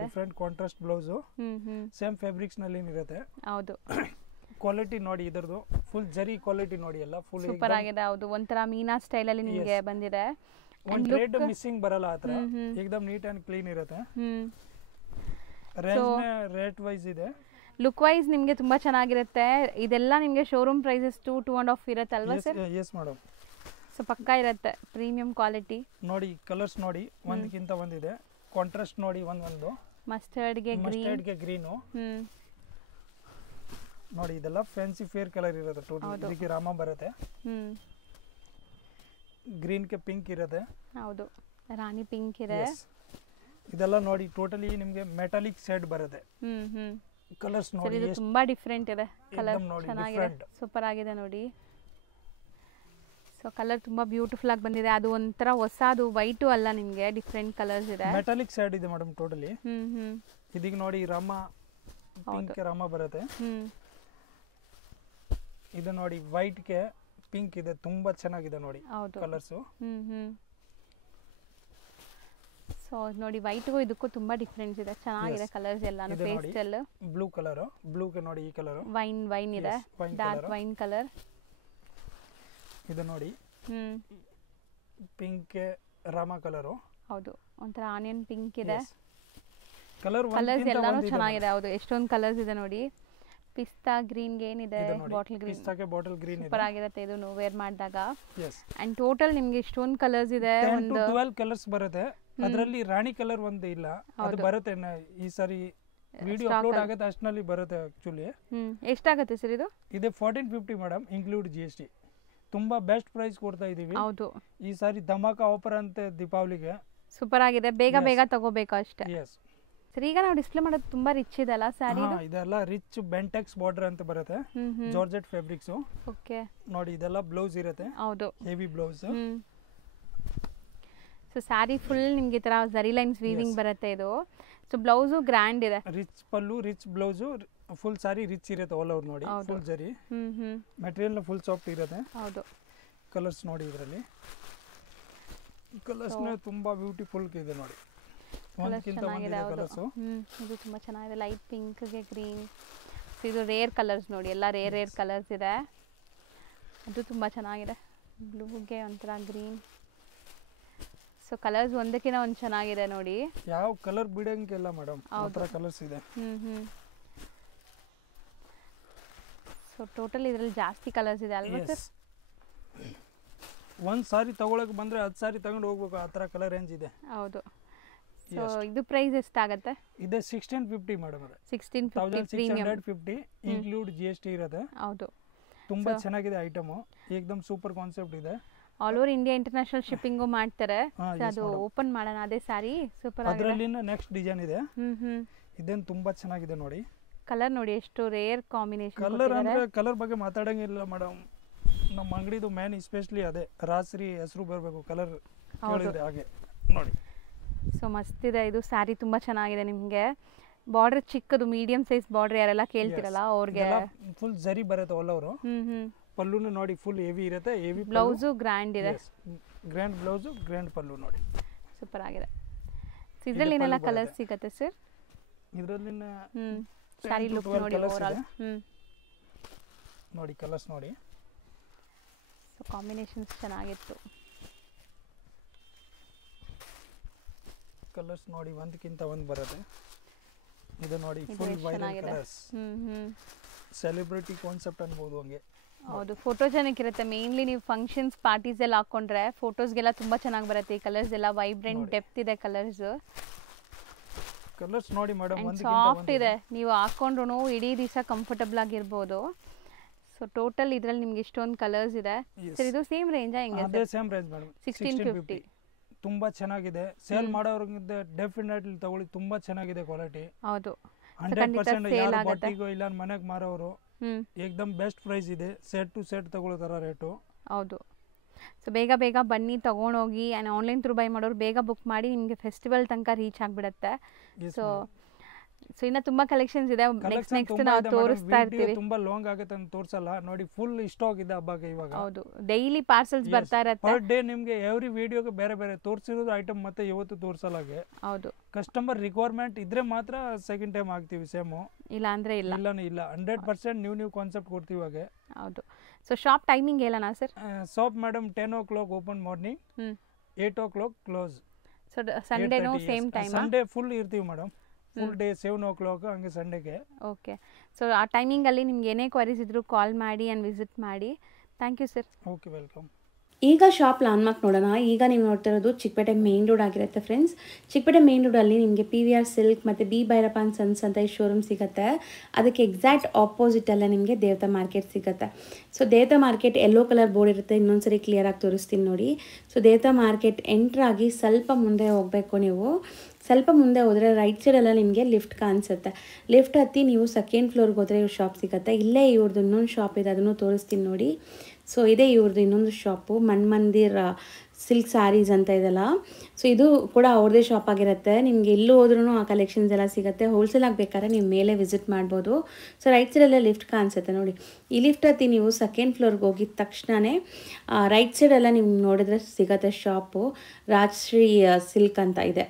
different contrast blouse, same fabrics ನಲ್ಲಿ ಇರುತ್ತೆ. ಹೌದು. ಕ್ವಾಲಿಟಿ ನೋಡಿ ಇದರದು, ಫುಲ್ ಜರಿ ಕ್ವಾಲಿಟಿ ನೋಡಿ, ಎಲ್ಲ ಫುಲ್ ಸೂಪರ್ ಆಗಿದೆ. ಹೌದು, ಒಂಥರ ಮೀನಾ ಸ್ಟೈಲ್ ಅಲ್ಲಿ ನಿಮಗೆ ಬಂದಿದೆ. ಒಂದು ರೇಟ್ ಮಿಸ್ಸಿಂಗ್ ಬರಲ್ಲ, ಆತರ ಏಕದಮ್ ನೀಟ್ ಅಂಡ್ ಕ್ಲೀನ್ ಇರುತ್ತೆ. ರೇಟ್ ವೈಸ್ ಇದೆ. ಲುಕ್ ವೈಸ್ ನಿಮಗೆ ತುಂಬಾ ಚೆನ್ನಾಗಿರುತ್ತೆ. ಇದೆಲ್ಲ ನಿಮಗೆ ಶೋರೂಮ್ ಪ್ರೈಸಸ್ 2.5 ಇರುತ್ತೆ ಅಲ್ವಾ ಸರ್? Yes madam. ಸೊ ಪಕ್ಕಾ ಇರುತ್ತೆ, ಪ್ರೀಮಿಯಂ ಕ್ವಾಲಿಟಿ. ನೋಡಿ ಕಲರ್ಸ್ ನೋಡಿ, ಒಂದಕ್ಕಿಂತ ಒಂದಿದೆ. ಕಾಂಟ್ರಾಸ್ಟ್ ನೋಡಿ, ಒಂದು ಮಸ್ಟರ್ಡ್ಗೆ ಗ್ರೀನ್. ನೋಡಿ ಇದೆಲ್ಲ ಫ್ಯಾನ್ಸಿ ಫೇರ್ ಕಲರ್ ಇರುತ್ತೆ. ಟೋಟಲ್ ಇದಕ್ಕೆ ರಾಮ ಬರುತ್ತೆ, ಗ್ರೀನ್ ಗೆ ಪಿಂಕ್ ಇರುತ್ತೆ. ಹೌದು, ರಾಣಿ ಪಿಂಕ್ ಇದೆ. ಇದೆಲ್ಲ ನೋಡಿ ಟೋಟಲಿ ನಿಮಗೆ ಮೆಟಾಲಿಕ್ ಶೇಡ್ ಬರುತ್ತೆ. ಕಲರ್ಸ್ ನೋಡಿ ಇದು ತುಂಬಾ ಡಿಫರೆಂಟ್ ಇದೆ. ಕಲರ್ ಚೆನ್ನಾಗಿದೆ, ಸೂಪರ್ ಆಗಿದೆ ನೋಡಿ. ಸೊ ಕಲರ್ ತುಂಬಾ ಬ್ಯೂಟಿಫುಲ್ ಆಗಿ ಬಂದಿದೆ. ಅದು ಒಂಥರ ಹೊಸದು, ವೈಟು ಅಲ್ಲ, ನಿಮಗೆ ಡಿಫರೆಂಟ್ ಕಲರ್ಸ್ ಇದೆ. ಮೆಟಾಲಿಕ್ ಶೇಡ್ ಇದೆ ಮೇಡಮ್ ಟೋಟಲಿ. ಇದೀಗ ನೋಡಿ ರಾಮ ಪಿಂಕ್ ರಾಮ ಬರುತ್ತೆ. ಇದು ನೋಡಿ ವೈಟ್ ಗೆ ಪಿಂಕ್ ಇದೆ, ತುಂಬಾ ಚೆನ್ನಾಗಿದೆ ನೋಡಿ ಕಲರ್ಸ್. ಸೊ ನೋಡಿ ವೈಟ್ಗೂ ಇದಕ್ಕೂ ತುಂಬಾ ಡಿಫರೆನ್ಸ್ ಇದೆ, ಚೆನ್ನಾಗಿದೆ ಕಲರ್ಸ್ ಎಲ್ಲಾನು. ಪೇಸ್ಟಲ್ ಬ್ಲೂ ಕಲರ್, ಬ್ಲೂ ಗೆ ನೋಡಿ ಈ ಕಲರ್ ವೈನ್ ಇದೆ, ಡಾರ್ಕ್ ವೈನ್ ಕಲರ್. ಇದು ನೋಡಿ ಪಿಂಕ್ ರಾಮ ಕಲರ್. ಹೌದು, ಒಂಥರ ಆನಿಯನ್ ಪಿಂಕ್ ಇದೆ. ಕಲರ್ಸ್ ಎಲ್ಲಾನು ಚೆನ್ನಾಗಿದೆ. ಹೌದು, ಎಷ್ಟೊಂದು ಕಲರ್ಸ್ ಇದೆ ನೋಡಿ. ಪಿಸ್ತಾ ಗ್ರೀನ್ ಗೆ ಏನಿದೆ, ಬಾಟಲ್ ಗ್ರೀನ್, ಪಿಸ್ತಾಗೆ ಬಾಟಲ್ ಗ್ರೀನ್ ಇದೆ. ಸೂಪರ್ ಆಗಿರುತ್ತೆ ಇದು ವೇರ್ ಮಾಡಿದಾಗ. ಅಂಡ್ ಟೋಟಲ್ ನಿಮಗೆ ಇಷ್ಟೊಂದು ಕಲರ್ಸ್ ಇದೆ. 10 to 12 ಕಲರ್ಸ್ ಬರುತ್ತೆ. ಅದರಲ್ಲಿ ರಾಣಿ ಕಲರ್ ಒಂದು ಇಲ್ಲ, ಅದು ಬರುತ್ತೆ ಈ ಸಾರಿ ವಿಡಿಯೋ ಅಪ್ಲೋಡ್ ಆಗುತ್ತೆ ಅಷ್ಟರಲ್ಲಿ ಬರುತ್ತೆ. ಆಕ್ಚುಲಿ ಎಷ್ಟಾಗುತ್ತೆ ಸರ್ ಇದು? ಇದೆ 1450 ಮೇಡಮ್, ಇನ್ಕ್ಲೂಡ್ GST. ತುಂಬಾ ಬೆಸ್ಟ್ ಪ್ರೈಸ್ ಕೊಡ್ತಾ ಇದೀವಿ. ಹೌದು, ಈ ಸಾರಿ ಧಮಾಕ ಆಫರ್ ಅಂತ ದೀಪಾವಳಿಗೆ. ಸೂಪರ್ ಆಗಿದೆ, ಬೇಗ ತಗೋಬೇಕು ಅಷ್ಟೇ. ಸರ್ ಈಗ ನಾವು ಡಿಸ್ಪ್ಲೇ ಮಾಡೋದು ತುಂಬಾ ರಿಚ್ ಇದೆ ಅಲ್ಲ ಸ್ಯಾರಿ? ಇದೆಲ್ಲ ರಿಚ್ ಬೆಂಟೆಕ್ಸ್ ಬಾರ್ಡರ್ ಅಂತ ಬರುತ್ತೆ, ಜಾರ್ಜೆಟ್ ಫ್ಯಾಬ್ರಿಕ್ಸ್. ಓಕೆ, ನೋಡಿ ಇದೆಲ್ಲ ಬ್ಲೌಸ್ ಇರುತ್ತೆ. ಹೌದು, heavy blouse. So sari full ನಿಮ್ಗೆ ಈ ತರ ಜರಿ ಲೈನ್ಸ್ ವೀವಿಂಗ್ ಬರುತ್ತೆ ಇದು. ಸೊ ಬ್ಲೌಸು ಗ್ರ್ಯಾಂಡ್ ಇದೆ, ರಿಚ್ ಪಲ್ಲು, ರಿಚ್ ಬ್ಲೌಸು, ಫುಲ್ ಸಾರಿ ರಿಚ್ ಇರುತ್ತೆ ಆಲ್ ಓವರ್ ನೋಡಿ. ಫುಲ್ ಜರಿ ಮೆಟೀರಿಯಲ್ ಫುಲ್ ಸಾಫ್ಟ್ ಇರುತ್ತೆ. ಹೌದು, ಕಲರ್ಸ್ ನೋಡಿ ಇದರಲ್ಲಿ, ಕಲರ್ಸ್ ತುಂಬಾ ಬ್ಯೂಟಿಫುಲ್ ಇದೆ ನೋಡಿ. ಒಂದಕ್ಕಿಂತ ಒಂದಿದೆ ಕಲರ್ಸ್. ಇದು ತುಂಬಾ ಚೆನ್ನಾಗಿದೆ, ಲೈಟ್ ಪಿಂಕ್ ಗೆ ಗ್ರೀನ್. ಇದು ರೇರ್ ಕಲರ್ಸ್ ನೋಡಿ, ಎಲ್ಲ ರೇರ್ ಕಲರ್ಸ್ ಇದೆ. ಅದು ತುಂಬಾ ಚೆನ್ನಾಗಿದೆ. ಬ್ಲೂಗೆ ಒಂಥರ ಗ್ರೀನ್. ಸೊ ಕಲರ್ಸ್ ಒಂದಕ್ಕಿಂತ ಒಂದು ಚೆನ್ನಾಗಿದೆ ನೋಡಿ. ಯಾವ ಕಲರ್ ಬಿಡಂಗಿಲ್ಲ ಮೇಡಮ್, ಆ ತರ ಕಲರ್ಸ್ ಇದೆ. ಸೊ ಟೋಟಲ್ ಇದರಲ್ಲಿ ಜಾಸ್ತಿ ಕಲರ್ಸ್ ಇದೆ ಅಲ್ವಾ ಸರ್? ಒಂದು ಸಾರಿ ತಗೊಳಕ್ಕೆ ಬಂದ್ರೆ 10 ಸಾರಿ ತಗೊಂಡು ಹೋಗ್ಬೇಕು, ಆ ತರ ಕಲರ್ ರೇಂಜ್ ಇದೆ. ಹೌದು. ಸೊ ಇದು ಪ್ರೈಸ್ ಎಷ್ಟಾಗುತ್ತೆ? ಇದೆ 1650 ಮೇಡಮ್. 1650 ಇನ್ಕ್ಲೂಡ್ GST ಇರುತ್ತೆ. ಹೌದು, ತುಂಬಾ ಚೆನ್ನಾಗಿದೆ ಐಟಮ್, ಏಕದಮ್ ಸೂಪರ್ ಕಾನ್ಸೆಪ್ಟ್ ಇದೆ. All over India international shipping ಮಾಡ್ತಾರೆ. ಅದು ಓಪನ್ ಮಾಡೋಣ ಅದೇ ಸಾರಿ. ಸೂಪರ್ ಆಗಿದೆ. ಅದರಲ್ಲಿ ನೆಕ್ಸ್ಟ್ ಡಿಸೈನ್ ಇದೆ. ಇದೇನು ತುಂಬಾ ಚೆನ್ನಾಗಿದೆ ನೋಡಿ. ಕಲರ್ ನೋಡಿ ಎಷ್ಟು ರೇರ್ ಕಾಂಬಿನೇಷನ್. ಕಲರ್ ಅಂದ್ರೆ ಕಲರ್ ಬಗ್ಗೆ ಮಾತಾಡಂಗಿಲ್ಲ ಮೇಡಮ್, ನಮ್ಮ ಅಂಗಡಿದು ಮೇನ್ ಎಸ್ಪೆಷಲಿ ಅದೇ ರಾತ್ರಿ ಹೆಸರು ಬರಬೇಕು, ಕಲರ್ ಕೇಳಿದ್ರೆ ಹಾಗೆ ನೋಡಿ. ಸೊ ಮಸ್ತ್ ಇದೆ ಇದು ಸ್ಯಾರಿ, ತುಂಬಾ ಚೆನ್ನಾಗಿದೆ. ನಿಮಗೆ ಬಾರ್ಡರ್ ಚಿಕ್ಕದು, ಮೀಡಿಯಂ ಸೈಜ್ ಬಾರ್ಡರ್ ಯಾರೆಲ್ಲ ಕೇಳ್ತಿರಲ್ಲ ಅವ್ರಿಗೆ ಫುಲ್ ಜರಿ ಬರುತ್ತೆ ಆಲ್ ಓವರ್. ಪಲ್ಲುನು ನೋಡಿ ಫುಲ್ ಹೆವಿ ಇರುತ್ತೆ. ಹೆವಿ ಬ್ಲೌಸು ಗ್ರ್ಯಾಂಡ್ ಇದೆ. ಗ್ರ್ಯಾಂಡ್ ಬ್ಲೌಸು ಗ್ರ್ಯಾಂಡ್ ಪಲ್ಲು ನೋಡಿ. ಸೂಪರ್ ಆಗಿದೆ. ಇದರಲ್ಲಿ ಏನೆಲ್ಲ ಕಲರ್ಸ್ ಸಿಗುತ್ತೆ ಸರ್? ಇದರಲ್ಲಿ ಸ್ಯಾರಿ ಲುಕ್ ನೋಡಿ ಓವರಾಲ್. ನೋಡಿ ಕಲರ್ಸ್ ನೋಡಿ. ಸೊ ಕಾಂಬಿನೇಷನ್ಸ್ ಚೆನ್ನಾಗಿತ್ತು. ಕಲರ್ಸ್ ನೋಡಿ ಒಂದಕ್ಕಿಂತ ಒಂದು ಬರುತ್ತೆ. ಇದು ನೋಡಿ full viral colours. Celebrity concept ಅನ್ಬೋದು ಹಂಗೆ. ಹೌದು, ಫೋಟೋಜೆನಿಕ್ ಇರುತ್ತೆ. ಮೇನ್ಲಿ ನೀವು ಫಂಕ್ಷನ್ಸ್ ಪಾರ್ಟೀಸ್ ಎಲ್ಲ ಹಾಕೊಂಡ್ರೆ ಫೋಟೋಸ್ಗೆಲ್ಲ ತುಂಬಾ ಚೆನ್ನಾಗಿ ಬರುತ್ತೆ. ಈ ಕಲರ್ಸ್ ಎಲ್ಲ ವೈಬ್ರೆಂಟ್ ಡೆಪ್ತ್ ಇದೆ ಕಲರ್ಸ್. ಕಲರ್ಸ್ ನೋಡಿ ಮೇಡಮ್, ಸಾಫ್ಟ್ ಇದೆ. ನೀವು ಹಾಕೊಂಡ್ರು ಇಡೀ ದಿವಸ ಕಂಫರ್ಟಬಲ್ ಆಗಿರ್ಬೋದು. ಸೊ ಟೋಟಲ್ ಇದರಲ್ಲಿ ನಿಮ್ಗೆ ಇಷ್ಟೊಂದು ಕಲರ್ಸ್ ಇದೆ ಸರ್. ಇದು ಸೇಮ್ ರೇಂಜಾ ಹೆಂಗೆ? ಅದೇ ಸೇಮ್ ರೇಂಜ್ ಮೇಡಮ್, 1650. ತುಂಬಾ ಚೆನ್ನಾಗಿದೆ. ಸೇಲ್ ಮಾಡೋರಿಗೆ ಡೆಫಿನೆಟ್ಲಿ ತಗೊಳ್ಳಿ, ತುಂಬಾ ಚೆನ್ನಾಗಿದೆ ಕ್ವಾಲಿಟಿ. ಹೌದು, 100% ಯಾರು ಬಟ್ಟಿಗೂ ಇಲ್ಲ ಮನೆಗೆ ಮಾರೋರು ಏಕದಮ್ ಬೆಸ್ಟ್ ಪ್ರೈಸ್ ಇದೆ. ಸೆಟ್ ಟು ಸೆಟ್ ತಗೊಳ್ತಾರ ರೇಟು. ಹೌದು, ಸೊ ಬೇಗ ಬೇಗ ಬನ್ನಿ ತಗೊಂಡೋಗಿ. ಆನ್ಲೈನ್ ಥ್ರೂ ಬೈ ಮಾಡೋರು ಬೇಗ ಬುಕ್ ಮಾಡಿ, ನಿಮಗೆ ಫೆಸ್ಟಿವಲ್ ತನಕ ರೀಚ್ ಆಗಿಬಿಡುತ್ತೆ. ಸೊ ಇನ್ನ ತುಂಬಾ ಕಲೆಕ್ಷನ್ಸ್ ಇದೆ. ನೆಕ್ಸ್ಟ್ ನಾವು ತೋರಿಸ್ತಾ ಇರ್ತೀವಿ. ತುಂಬಾ ಲಾಂಗ್ ಆಗುತ್ತೆ ಅಂತ ತೋರಿಸಲ್ಲ ನೋಡಿ. ಫುಲ್ ಸ್ಟಾಕ್ ಇದೆ ಹಬ್ಬಕ್ಕೆ ಇವಾಗ. ಹೌದು, ಡೈಲಿ ಪಾರ್ಸಲ್ಸ್ ಬರ್ತಾ ಇರುತ್ತೆ. ಪರ್ ಡೇ ನಿಮಗೆ ಎವ್ರಿ ವಿಡಿಯೋಗೆ ಬೇರೆ ಬೇರೆ ತೋರಿಸಿರೋದು ಐಟಮ್ ಮತ್ತೆ ಇವತ್ತು ತೋರಿಸಲಾಗೆ. ಹೌದು, ಕಸ್ಟಮರ್ ರಿಕ್ವೈರ್ಮೆಂಟ್ ಇದ್ರೆ ಮಾತ್ರ ಸೆಕೆಂಡ್ ಟೈಮ್ ಆಗ್ತೀವಿ ಸೇಮ್. ಇಲ್ಲ ಅಂದ್ರೆ ಇಲ್ಲ. 100% ನ್ಯೂ ಕಾನ್ಸೆಪ್ಟ್ ಕೊಡ್ತೀವಿ ಇವಾಗ. ಹೌದು, ಸೊ ಶಾಪ್ ಟೈಮಿಂಗ್ ಹೇಳೋಣ sir? Shop madam 10 o'clock open morning, 8 o'clock close. So ಸಂಡೇನೂ ಸೇಮ್ ಟೈಮ್? ಸಂಡೇ ಫುಲ್ ಇರ್ತೀವಿ ಮೇಡಮ್, ಫುಲ್ ಡೇ 7 o'clock ಹಂಗೆ ಸಂಡೇಗೆ. ಓಕೆ, ಸೊ ಆ ಟೈಮಿಂಗಲ್ಲಿ ನಿಮ್ಗೆ ಏನೇ ಕ್ವರೀಸ್ ಇದ್ರೂ ಕಾಲ್ ಮಾಡಿ ಆ್ಯಂಡ್ ವಿಸಿಟ್ ಮಾಡಿ. Thank you sir. Okay, welcome. ಈಗ ಶಾಪ್ ಲ್ಯಾಂಡ್ಮಾರ್ಕ್ ನೋಡೋಣ. ಈಗ ನೀವು ನೋಡ್ತಿರೋದು ಚಿಕ್ಕಪೇಟೆ ಮೇನ್ ರೋಡ್ ಆಗಿರುತ್ತೆ ಫ್ರೆಂಡ್ಸ್. ಚಿಕ್ಕಪೇಟೆ ಮೇನ್ ರೋಡಲ್ಲಿ ನಿಮಗೆ PVR ಸಿಲ್ಕ್ ಮತ್ತು ಬಿ ಭೈರಪ್ಪ ಆ್ಯಂಡ್ ಸನ್ಸ್ ಅಂತ ಈ ಶೋರೂಮ್ ಸಿಗುತ್ತೆ. ಅದಕ್ಕೆ ಎಕ್ಸಾಕ್ಟ್ ಆಪೋಸಿಟಲ್ಲೇ ನಿಮಗೆ ದೇವತಾ ಮಾರ್ಕೆಟ್ ಸಿಗುತ್ತೆ. ಸೊ ದೇವತಾ ಮಾರ್ಕೆಟ್ ಯೆಲ್ಲೋ ಕಲರ್ ಬೋರ್ಡ್ ಇರುತ್ತೆ. ಇನ್ನೊಂದ್ಸರಿ ಕ್ಲಿಯರಾಗಿ ತೋರಿಸ್ತೀನಿ ನೋಡಿ. ಸೊ ದೇವತಾ ಮಾರ್ಕೆಟ್ ಎಂಟ್ರಾಗಿ ಸ್ವಲ್ಪ ಮುಂದೆ ಹೋಗಬೇಕು. ನೀವು ಸ್ವಲ್ಪ ಮುಂದೆ ಹೋದರೆ ರೈಟ್ ಸೈಡೆಲ್ಲ ನಿಮಗೆ ಲಿಫ್ಟ್ ಕಾಣಿಸುತ್ತೆ. ಲಿಫ್ಟ್ ಹತ್ತಿ ನೀವು ಸೆಕೆಂಡ್ ಫ್ಲೋರ್ಗೆ ಹೋದರೆ ಇವ್ರ ಶಾಪ್ ಸಿಗುತ್ತೆ. ಇಲ್ಲೇ ಇವ್ರದ್ದು ಇನ್ನೊಂದು ಶಾಪ್ ಇದೆ, ಅದನ್ನು ತೋರಿಸ್ತೀನಿ ನೋಡಿ. ಸೊ ಇದೇ ಇವ್ರದ್ದು ಇನ್ನೊಂದು ಶಾಪು, ಮನ್ಮಂದಿರ್ ಸಿಲ್ಕ್ ಸ್ಯಾರೀಸ್ ಅಂತ ಇದೆಲ್ಲ. ಸೊ ಇದು ಕೂಡ ಅವ್ರದ್ದೇ ಶಾಪ್ ಆಗಿರುತ್ತೆ. ನಿಮ್ಗೆ ಎಲ್ಲೂ ಹೋದ್ರೂ ಆ ಕಲೆಕ್ಷನ್ಸ್ ಎಲ್ಲ ಸಿಗುತ್ತೆ. ಹೋಲ್ಸೇಲ್ ಆಗಬೇಕಾದ್ರೆ ನೀವು ಮೇಲೆ ವಿಸಿಟ್ ಮಾಡ್ಬೋದು. ಸೊ ರೈಟ್ ಸೈಡಲ್ಲೇ ಲಿಫ್ಟ್ ಕಾಣಿಸುತ್ತೆ ನೋಡಿ. ಈ ಲಿಫ್ಟ್ ಹತ್ತಿ ನೀವು ಸೆಕೆಂಡ್ ಫ್ಲೋರ್ಗೆ ಹೋಗಿದ ತಕ್ಷಣವೇ ರೈಟ್ ಸೈಡೆಲ್ಲ ನಿಮ್ಗೆ ನೋಡಿದ್ರೆ ಸಿಗುತ್ತೆ ಶಾಪು. ರಾಜಶ್ರೀ ಸಿಲ್ಕ್ ಅಂತ ಇದೆ.